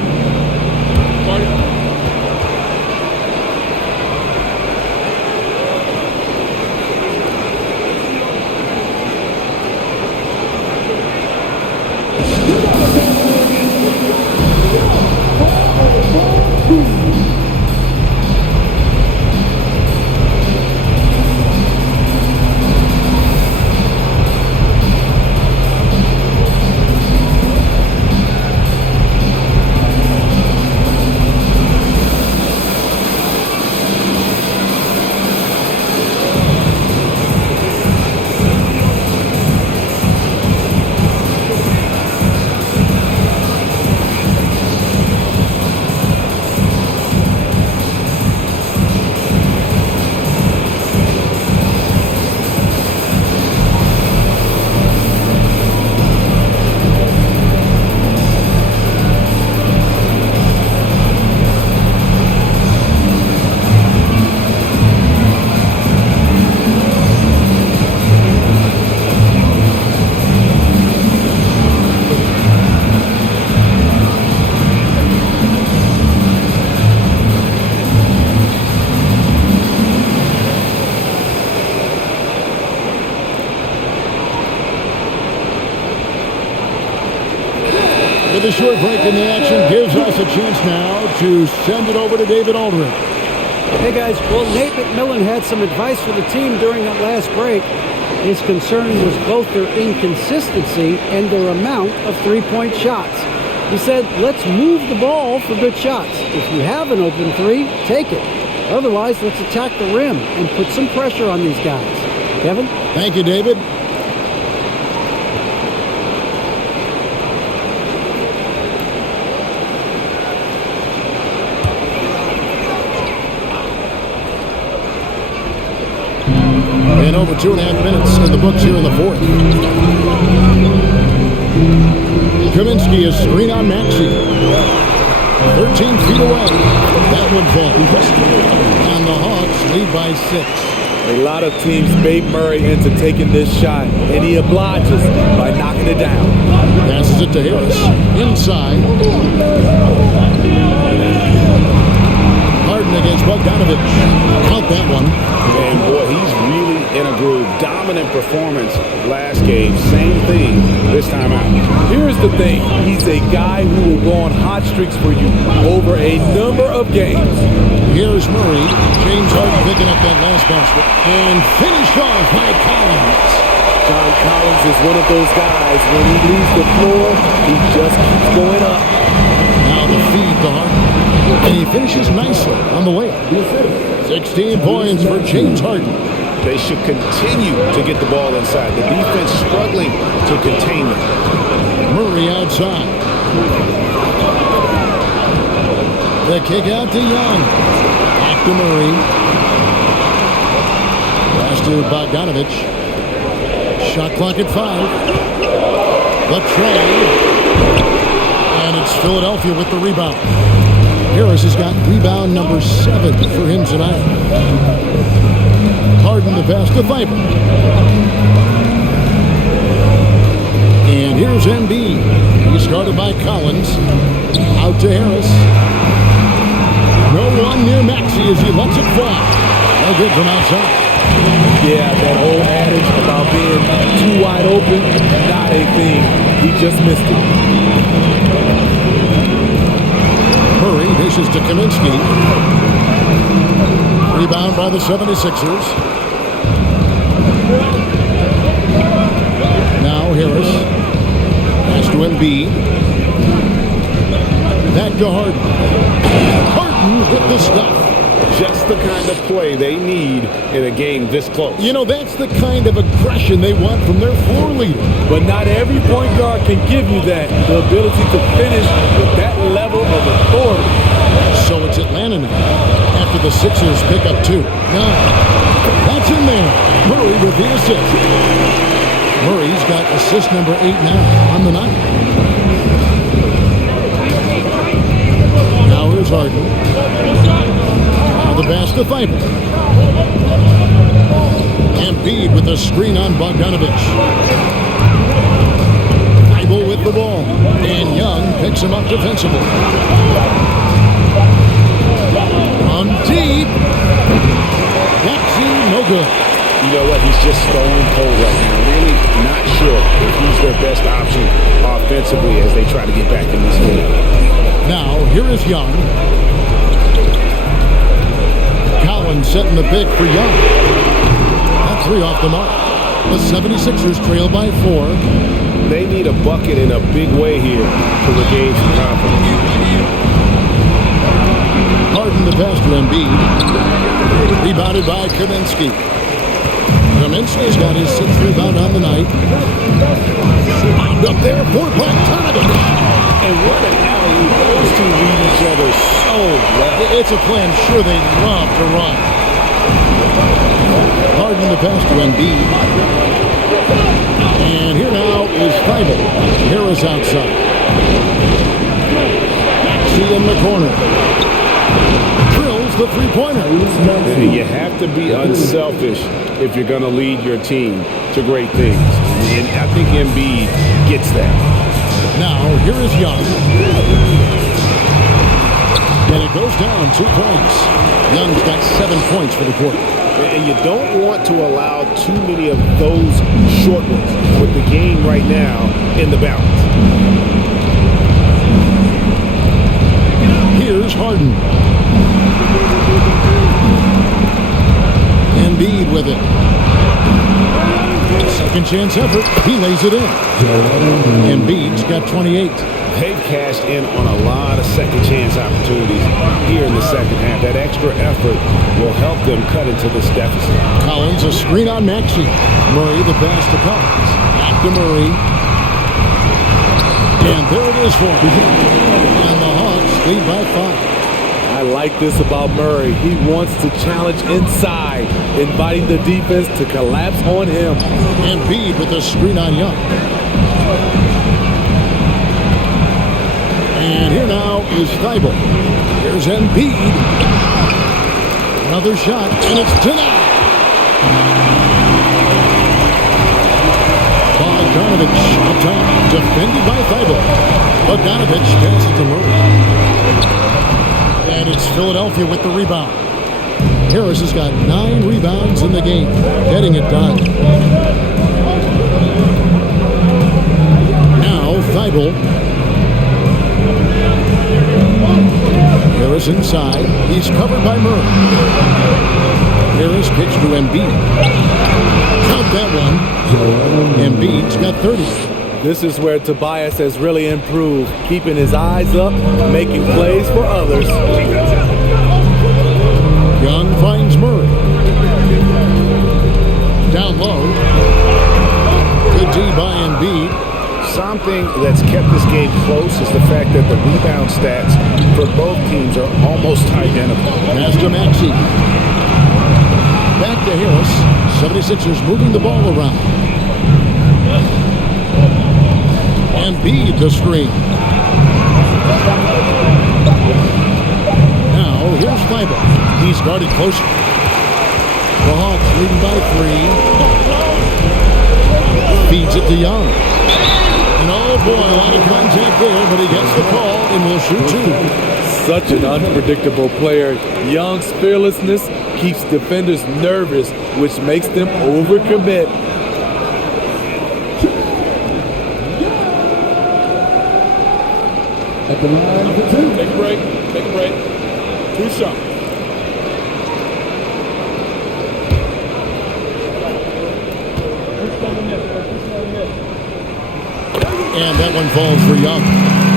The short break in the action gives us a chance now to send it over to David Aldridge. Hey guys, well, Nate McMillan had some advice for the team during that last break. His concern was both their inconsistency and their amount of three-point shots. He said, let's move the ball for good shots. If you have an open three, take it. Otherwise, let's attack the rim and put some pressure on these guys. Kevin? Thank you, David. And over 2.5 minutes in the books here in the fourth. Kaminsky is screen on Maxey. 13 feet away. That one falls. And the Hawks lead by 6. A lot of teams bait Murray into taking this shot, and he obliges by knocking it down. Passes it to Harris. Inside. Harden against Bogdanovic. Count that one. And boy, he's really in a groove. Dominant performance last game. Same thing this time out. Here's the thing. He's a guy who will go on hot streaks for you over a number of games. Here's Murray. James Harden picking up that last basket. And finished off by Collins. John Collins is one of those guys. When he leaves the floor, he just keeps going up. Now the feed to Harden. And he finishes nicely on the layup. 16 points for James Harden. They should continue to get the ball inside. The defense struggling to contain them. Murray outside. The kick out to Young. Back to Murray. Pass to Bogdanovic. Shot clock at 5. The tray. And it's Philadelphia with the rebound. Harris has got rebound number 7 for him tonight. Harden the pass to Thibault. And here's Embiid. He's guarded by Collins. Out to Harris. here Maxey as he lets it fly. No good from outside. Yeah, that whole adage about being too wide open, not a thing. He just missed it. Murray dishes to Kaminsky. Rebound by the 76ers. Now Harris. Pass to Embiid. Back to Harden. Harden with the stuff. Just the kind of play they need in a game this close. You know, that's the kind of aggression they want from their floor leader. But not every point guard can give you that. The ability to finish with that level of authority. So it's Atlanta now. After the Sixers pick up 2. No. That's in there. Murray with the assist. Murray's got assist number 8 now on the night. Now here's Harden. The pass to Thibault. Embiid with a screen on Bogdanovich. Thibault with the ball. And Young picks him up defensively. On deep. Maxey, no good. You know what? He's just stone cold right now. Really not sure if he's their best option offensively as they try to get back in this game. Now, here is Young. Collins setting the pick for Young. That 3 off the mark. The 76ers trail by 4. They need a bucket in a big way here to regain some confidence. Harden the pass to Embiid. Rebounded by Kaminsky. Kaminsky's got his 6th rebound on the night. Wound up there for Bogdanovich. And what an alley-oop. Those two read each other so well. It's a play I'm sure they love to run. Harden the pass to Embiid. And here now is Thibault. Harris outside. Maxey in the corner. Drills the three-pointer. You have to be unselfish if you're going to lead your team to great things. And I think Embiid gets that. Now, here is Young. And it goes down 2 points. Young's got 7 points for the quarter. And you don't want to allow too many of those short ones with the game right now in the balance. Here's Harden. Embiid with it. Second chance effort. He lays it in. Embiid's got 28. They've cashed in on a lot of second chance opportunities here in the second half. That extra effort will help them cut into this deficit. Collins, a screen on Maxey. Murray, the pass to Collins. Back to Murray. And there it is for him. And the Hawks lead by 5. I like this about Murray. He wants to challenge inside, inviting the defense to collapse on him. Embiid with a screen on Young. And here now is Thibault. Here's Embiid. Another shot, and it's denied. Bogdanovich up top, defended by Thibault. Bogdanovich passes to Murray. And it's Philadelphia with the rebound. Harris has got 9 rebounds in the game, getting it done. Now Thibault. Harris inside. He's covered by Murray. Harris pitch to Embiid. Count that one. Embiid's got 30. This is where Tobias has really improved, keeping his eyes up, making plays for others. Young finds Murray. Down low. Good D by Embiid. Something that's kept this game close is the fact that the rebound stats for both teams are almost identical. Pass to Maxey. Back to Harris. 76ers moving the ball around. Embiid the screen. Now here's Thibault. He's guarded closer. The Hawks leading by 3. Feeds it to Young. And oh boy, a lot of contact there, but he gets the call and will shoot 2. such an unpredictable player. Young's fearlessness keeps defenders nervous, which makes them overcommit. At the line for two. Take a break. Take a break. 2 shots. And that one falls for Young.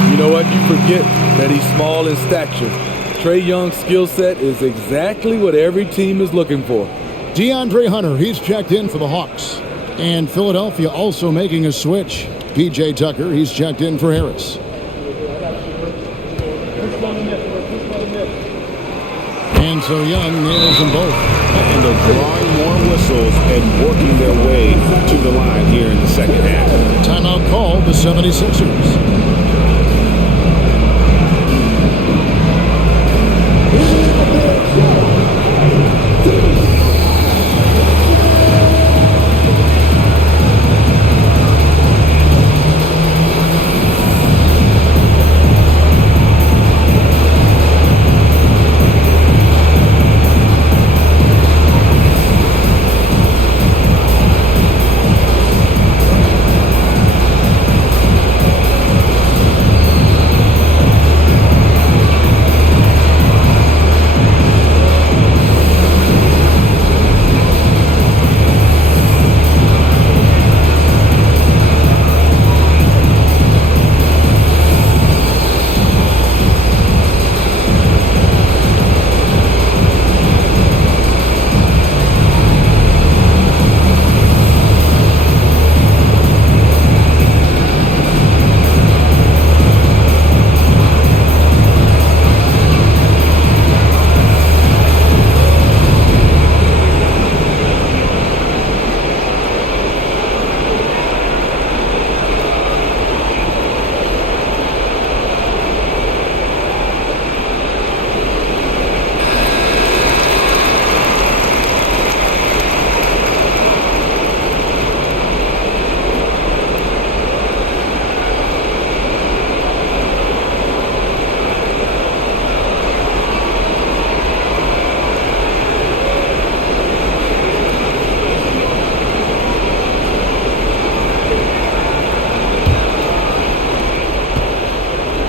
You know what? You forget that he's small in stature. Trae Young's skill set is exactly what every team is looking for. DeAndre Hunter, he's checked in for the Hawks. And Philadelphia also making a switch. PJ Tucker, he's checked in for Harris. And so Young nails them both. And they're drawing more whistles and working their way to the line here in the second half. Timeout called the 76ers.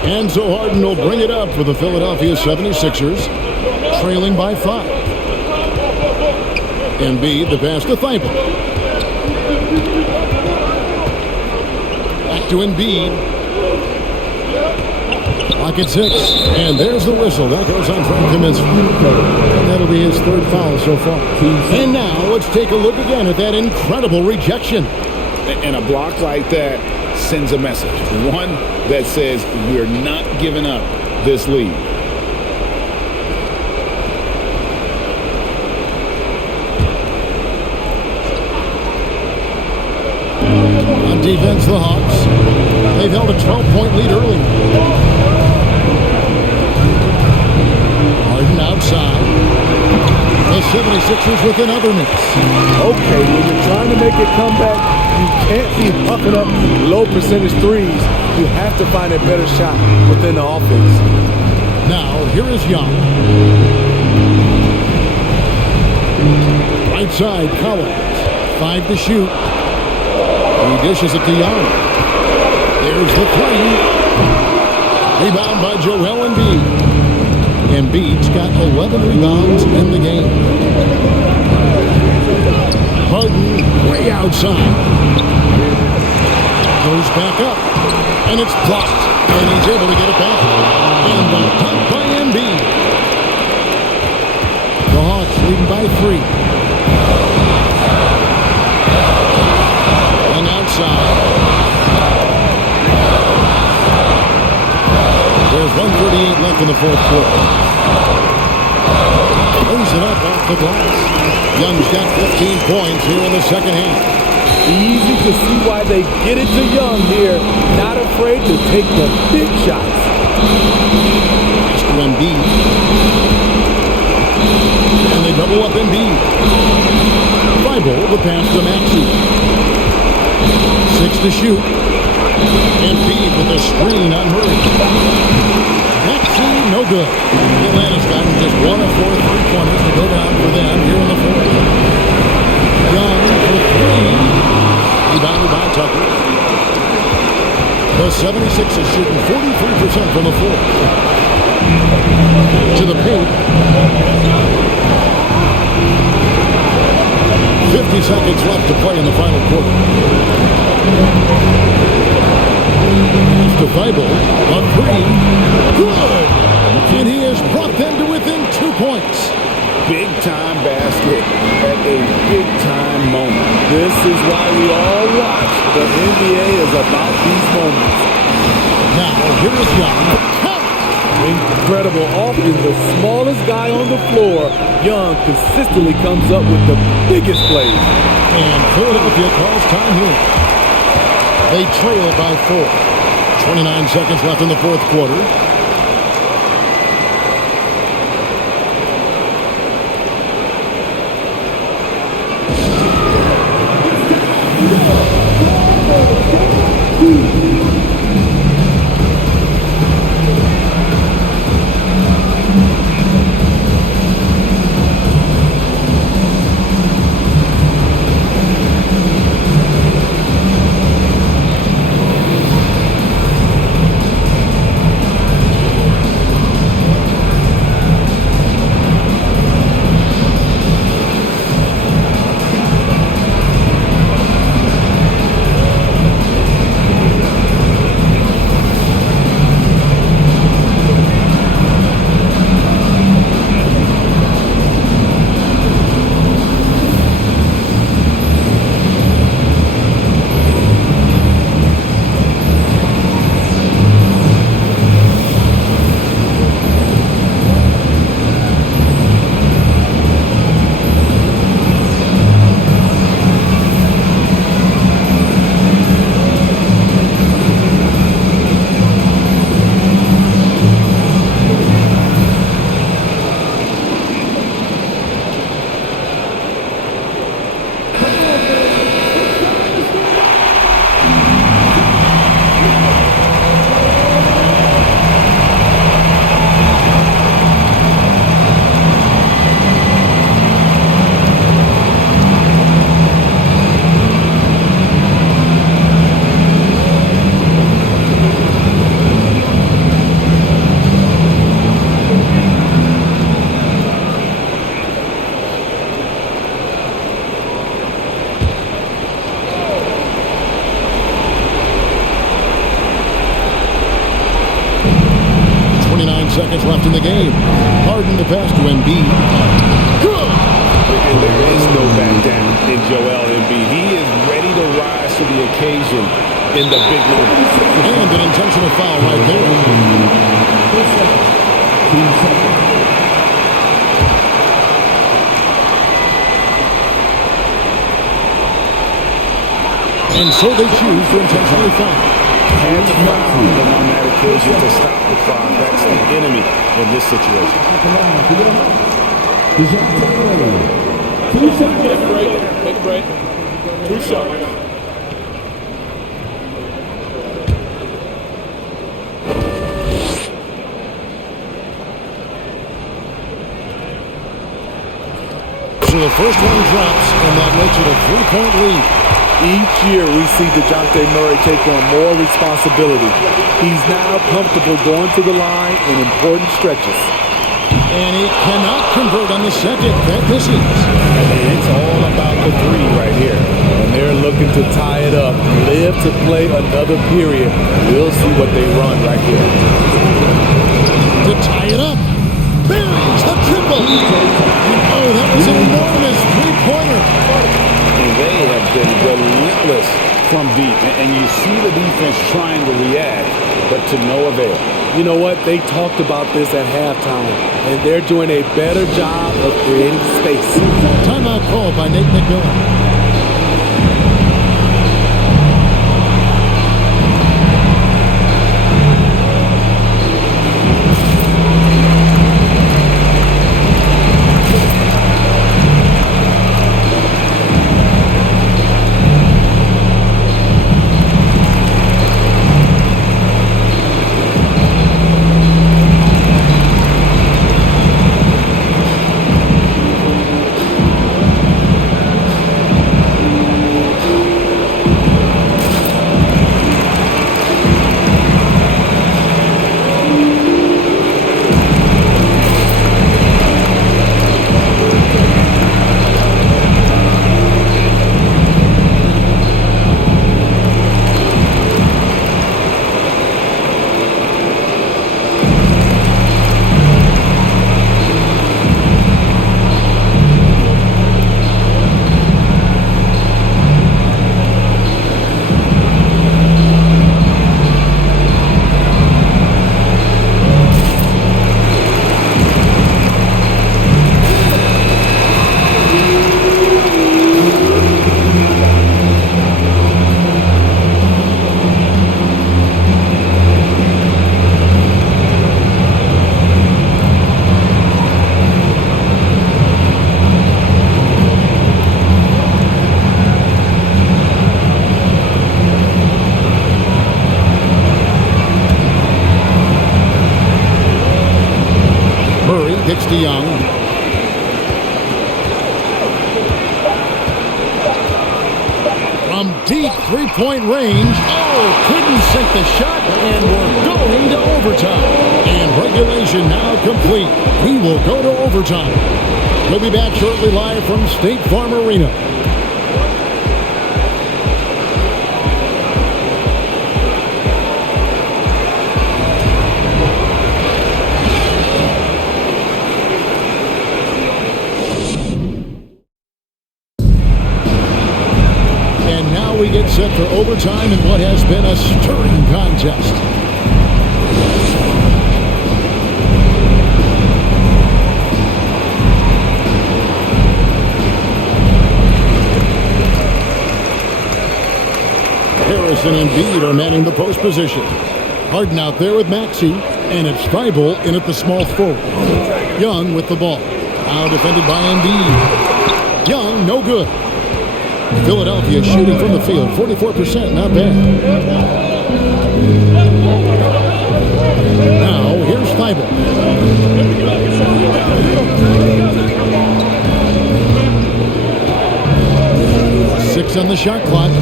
Enzo Harden will bring it up for the Philadelphia 76ers, trailing by 5. Embiid, the pass to Thibault. Back to Embiid. Clock at 6, and there's the whistle. That goes on Frank Kaminsky. And that'll be his 3rd foul so far. And now let's take a look again at that incredible rejection. And a block like that sends a message. One that says we're not giving up this lead. On defense, the Hawks. They've held a 12-point lead early. Harden outside. The 76ers with another miss. Okay, when you're trying to make a comeback, you can't be pumping up low percentage threes. You have to find a better shot within the offense. Now, here is Young. Right side, Collins. 5 to shoot. He dishes it to Young. There's the 3. Rebound by Joel Embiid. Embiid's got 11 rebounds in the game. Harden way outside. Goes back up. And it's blocked. And he's able to get it back. And dunked by Embiid. The Hawks leading by 3. And outside. There's 1:38 left in the 4th quarter. Close it up off the glass. Young's got 15 points here in the second half. Easy to see why they get it to Young here. Not afraid to take the big shots. Pass to Embiid. And they double up Embiid. Thibault, the pass to Maxey. 6 to shoot. Embiid with a screen on Murray. Maxey, no good. Atlanta's gotten just 1 of 4 3-pointers to go down for them here in the fourth. Young for 3. Rebounded by Tucker. The 76ers shooting 43% from the floor. To the paint. 50 seconds left to play in the final quarter. To Thibault, a 3. Good! And he has brought them to within 2 points. Big-time basket at a big-time moment. This is why we all watch. The NBA is about these moments. Now, here is Young. Incredible. Often the smallest guy on the floor, Young consistently comes up with the biggest plays. And Philadelphia calls time here. They trail by 4. 29 seconds left in the fourth quarter. Seconds left in the game. Harden the pass to Embiid. Good! There is no back down in Joel Embiid. He is ready to rise to the occasion in the big moments. And an intentional foul right there. And so they choose to intentionally foul. Had to foul them on that occasion to stop the clock. That's the enemy in this situation. Take a break. 2 shots. So the first one drops, and that makes it a 3-point lead. Each year we see DeJounte Murray take on more responsibility. He's now comfortable going to the line in important stretches. And he cannot convert on the second. That misses. It's all about the 3 right here. And they're looking to tie it up, live to play another period. We'll see what they run right here. To tie it up. Buries the triple. And oh, that was an enormous 3-pointer. And they have been relentless from deep. And you see the defense trying to react, but to no avail. You know what? They talked about this at halftime, and they're doing a better job of creating space. Timeout called by Nate McMillan. to Young. From deep three-point range. Oh, couldn't sink the shot, and we're going to overtime. And regulation now complete. We will go to overtime. We'll be back shortly live from State Farm Arena. We get set for overtime in what has been a stirring contest. Harrison and Embiid are manning the post position. Harden out there with Maxey, and it's Thybulle in at the small forward. Young with the ball. Now defended by Embiid. Young, no good. Philadelphia shooting from the field, 44%, not bad. Now, here's Thybulle. Six on the shot clock.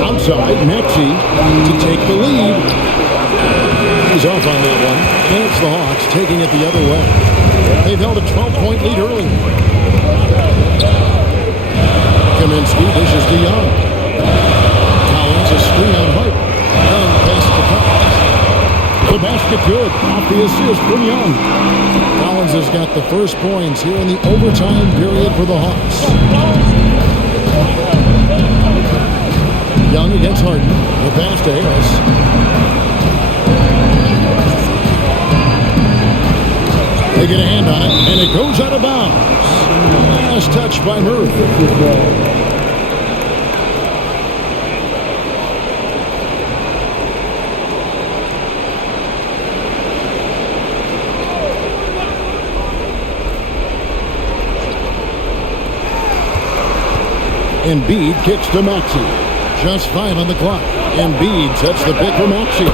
Outside, Maxey to take the lead. He's off on that one. And it's the Hawks taking it the other way. They've held a 12-point lead early. Kaminsky dishes to Young. Collins a screen on Hart. Young passes to Collins. The basket good. Off the assist from Young. Collins has got the first points here in the overtime period for the Hawks. Young against Harden. The pass to Harris. They get a hand on it, and it goes out of bounds. Last touch by Murray. Embiid kicks to Maxey. Just 5 on the clock. Embiid sets the pick for Maxey.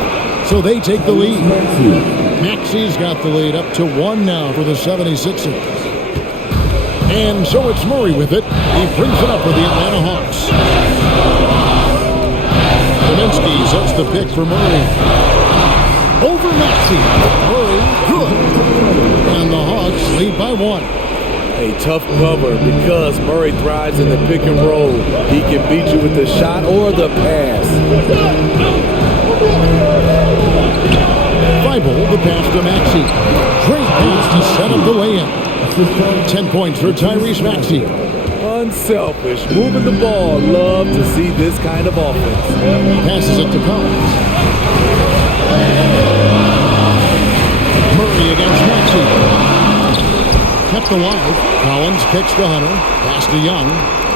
So they take the lead. Maxey's got the lead up to 1 now for the 76ers. And so it's Murray with it. He brings it up for the Atlanta Hawks. Kaminsky sets the pick for Murray. Over Maxey. Murray, good. And the Hawks lead by 1. A tough cover because Murray thrives in the pick and roll. He can beat you with the shot or the pass. Thybulle, the pass to Maxey. Great pass to set up the lay-in. 10 points for Tyrese Maxey. Unselfish, moving the ball. Love to see this kind of offense. Passes it to Collins. Murray against Maxey. Kept alive. Collins kicks to Hunter. Pass to Young.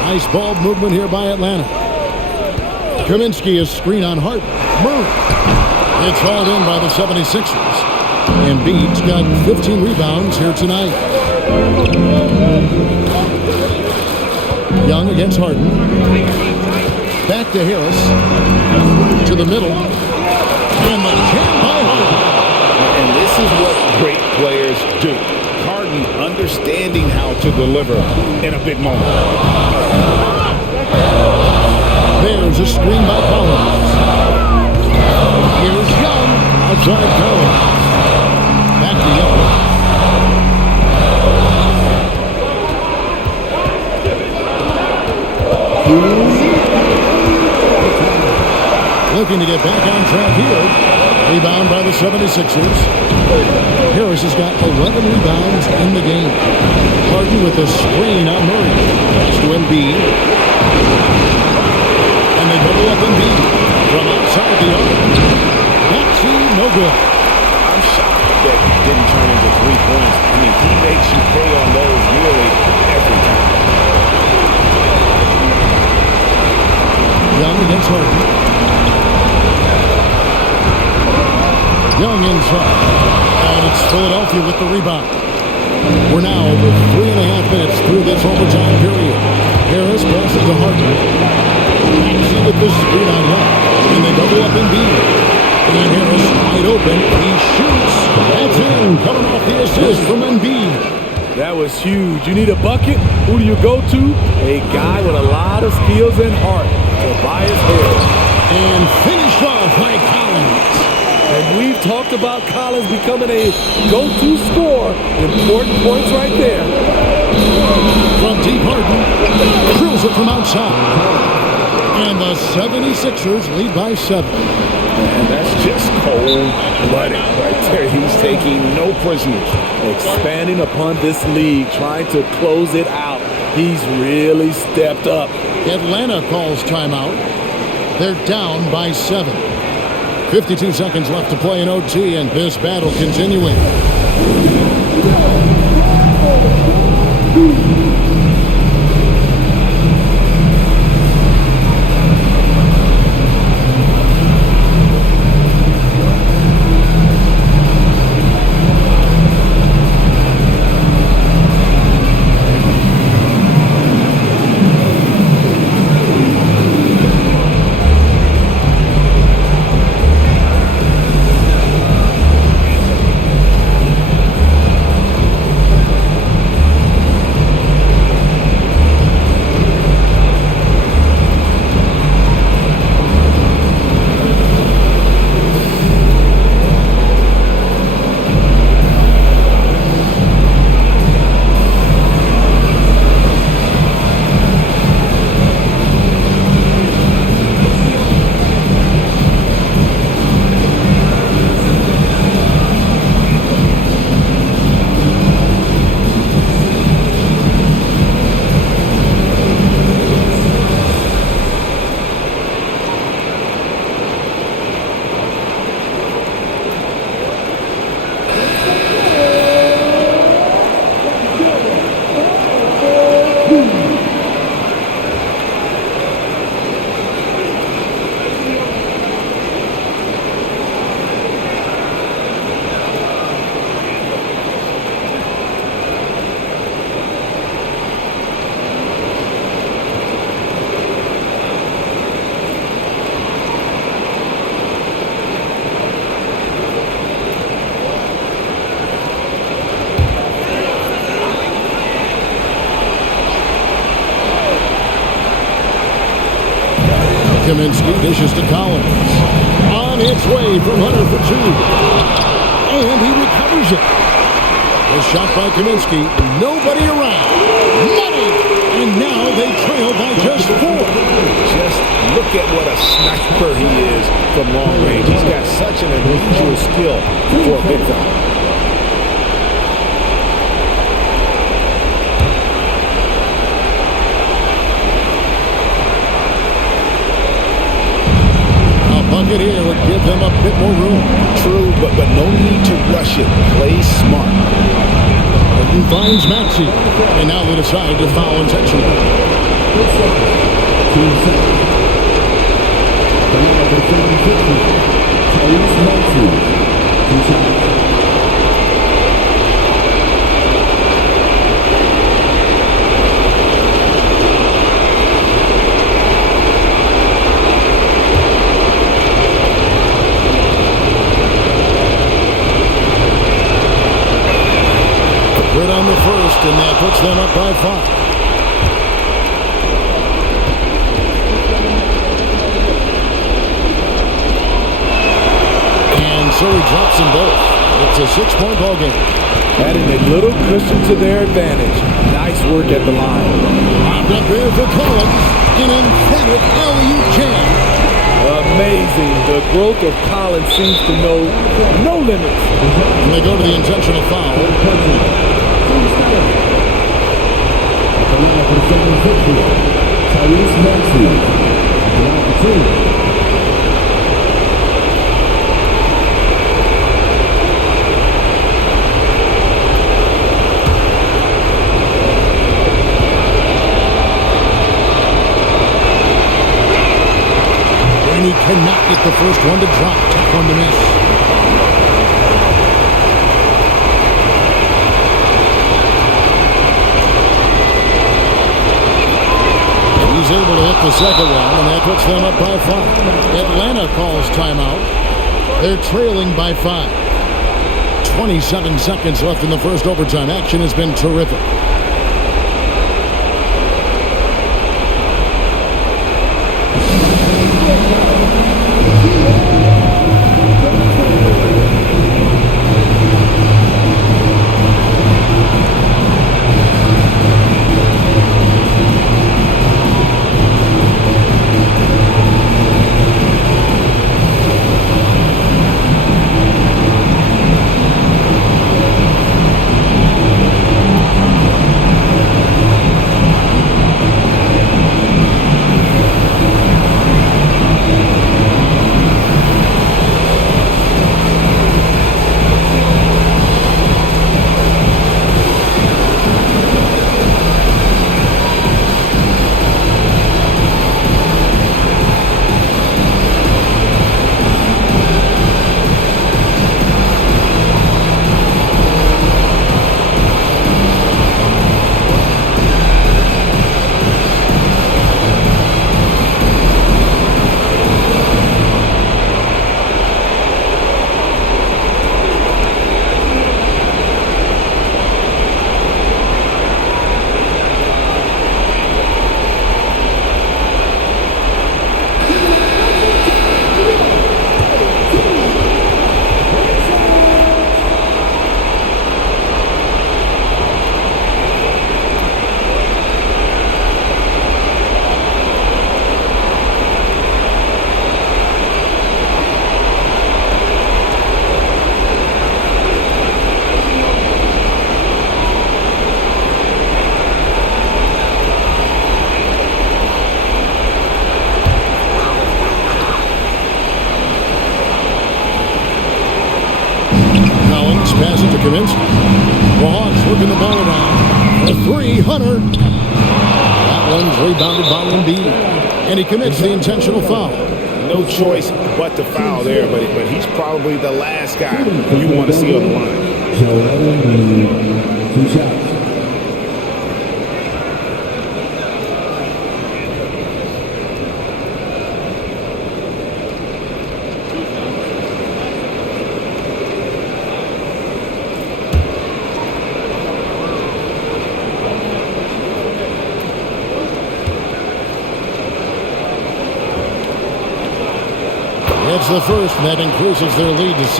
Nice ball movement here by Atlanta. Kaminsky is screen on Hart. Murray. It's hauled in by the 76ers. Embiid's got 15 rebounds here tonight. Young against Harden. Back to Harris. To the middle. And the jam by Harden. And this is what great players do. Harden understanding how to deliver in a big moment. There's a screen by Collins. Here's Young. Outside Collins. Back to Young. Looking to get back on track here. Rebound by the 76ers. Harris has got 11 rebounds in the game. Harden with a screen on Murray. Pass to Embiid. And they double up Embiid from outside the arc. Maxey, no good. I'm shocked that it didn't turn into 3 points. I mean, he makes you pay on those nearly every time. Young against Harden. Young inside. And it's Philadelphia with the rebound. We're now over 3.5 minutes through this overtime period. Harris passes to Harden. Maxey with the screen on Young. And they double up Embiid. And Harris wide open. He shoots. That's in. Coming off assist from Embiid. That was huge. You need a bucket? Who do you go to? A guy with a lot of skills and heart. Tobias Harris. And finished off by Collins. And we've talked about Collins becoming a go-to scorer. Important points right there. From deep Harden, drills it from outside. And the 76ers lead by 7. And that's just cold-blooded right there. He's taking no prisoners. Expanding upon this league, trying to close it out. He's really stepped up. Atlanta calls timeout. They're down by 7. 52 seconds left to play in OT, and this battle continuing. Kaminsky dishes to Collins. On its way from Hunter for 2. And he recovers it. A shot by Kaminsky. Nobody around. Money! And now they trail by just 4. Just look at what a sniper he is from long range. He's got such an unusual skill for a big fella. Bucket here would give them a bit more room. True, but no need to rush it. Play smart. Harden finds Maxey. And now they decide to foul intentionally. Right on the first, and that puts them up by 5. And so he drops them both. It's a 6-point ball game. Adding a little cushion to their advantage. Nice work at the line. Popped up there for Collins. An emphatic alley-oop jam. Amazing. The growth of Collins seems to know no limits. And they go to the intentional foul. And he cannot get the first one to drop. Tough one to miss. He's able to hit the second one, and that puts them up by 5. Atlanta calls timeout. They're trailing by 5. 27 seconds left in the first overtime. Action has been terrific. Passes to Kaminsky. The Hawks working the ball around. The three, Hunter. That one's rebounded by Embiid. And he commits the intentional foul. No choice but to foul there, but he's probably the last guy you want to see on the line. Two shots. It's the first, and that increases their lead to 6.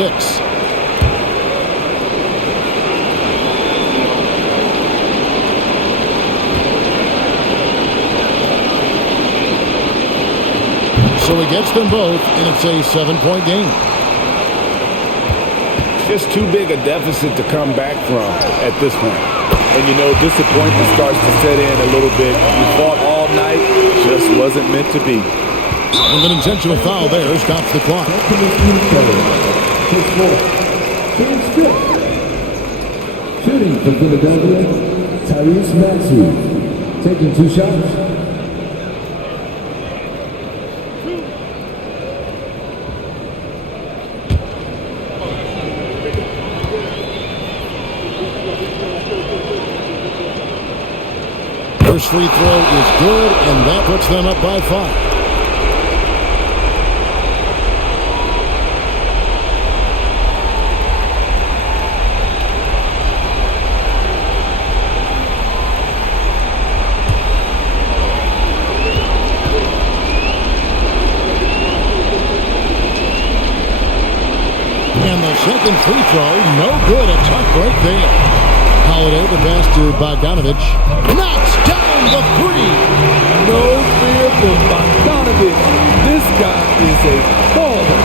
So he gets them both, and it's a 7-point game. Just too big a deficit to come back from at this point. And you know, disappointment starts to set in a little bit. You fought all night, just wasn't meant to be. And an intentional foul there stops the clock. Shooting for Philadelphia, Tyrese Maxey. Taking 2 shots. First free throw is good, and that puts them up by 5. And the second free throw, no good. A tough break there. Holiday, the pass to Bogdanovic. Knocks down the 3. No fear for Bogdanovic. This guy is a baller.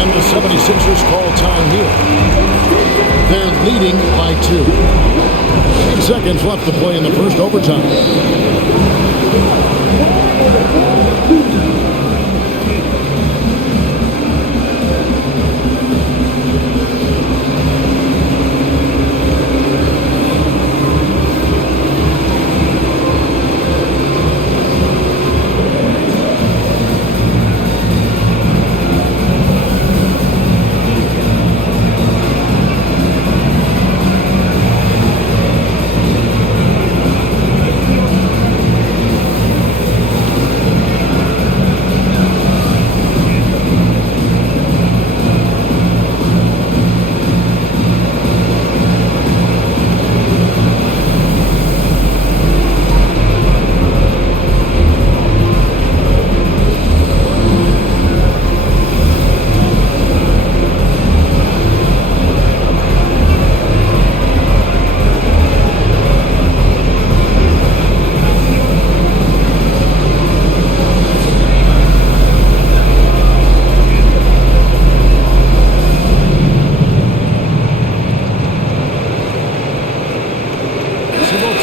And the 76ers call time here. They're leading by 2. 8 seconds left to play in the first overtime.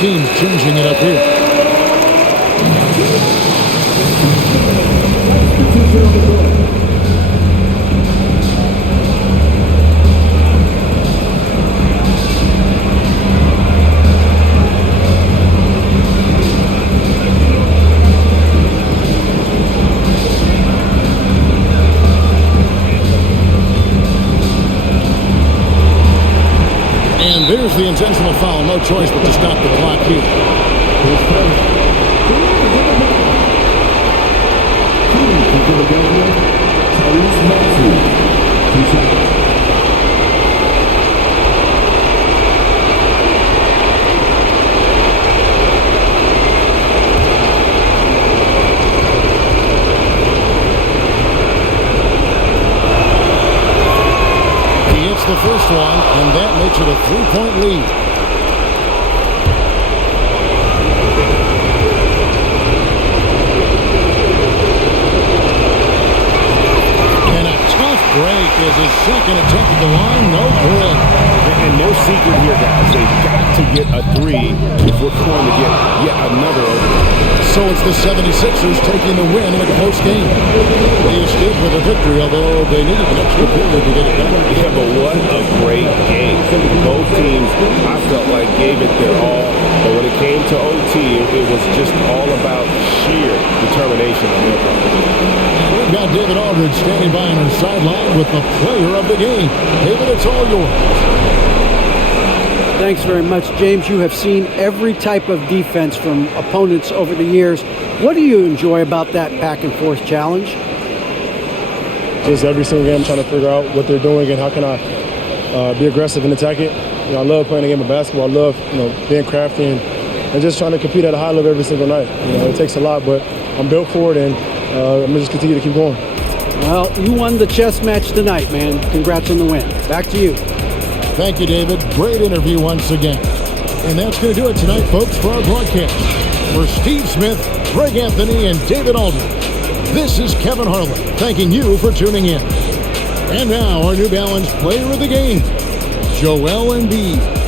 teams changing it up here. And there's the intentional foul. No choice but to stop the clock here. Tyrese Maxey, 2 shots. He hits the first one, and that makes it a 3-point lead. Break is his second attempt at the line. No good. And no secret here, guys. They've got to get a 3 if we're going to get yet another opening. So it's the 76ers taking the win in a close game. They escaped with a victory, although they needed an extra period to get it done. Yeah, but what a great game. Both teams, I felt like, gave it their all. But when it came to OT, it was just all about sheer determination on their part. We've got David Aldridge standing by on our sideline with the player of the game. David, it's all yours. Thanks very much, James. You have seen every type of defense from opponents over the years. What do you enjoy about that back-and-forth challenge? Just every single game trying to figure out what they're doing and how can I be aggressive and attack it. You know, I love playing the game of basketball. I love, being crafty and just trying to compete at a high level every single night. It takes a lot, but I'm built for it, and I'm going to just continue to keep going. Well, you won the chess match tonight, man. Congrats on the win. Back to you. Thank you, David. Great interview once again. And that's going to do it tonight, folks, for our broadcast. For Steve Smith, Greg Anthony, and David Aldridge, this is Kevin Harlan thanking you for tuning in. And now, our New Balance player of the game, Joel Embiid.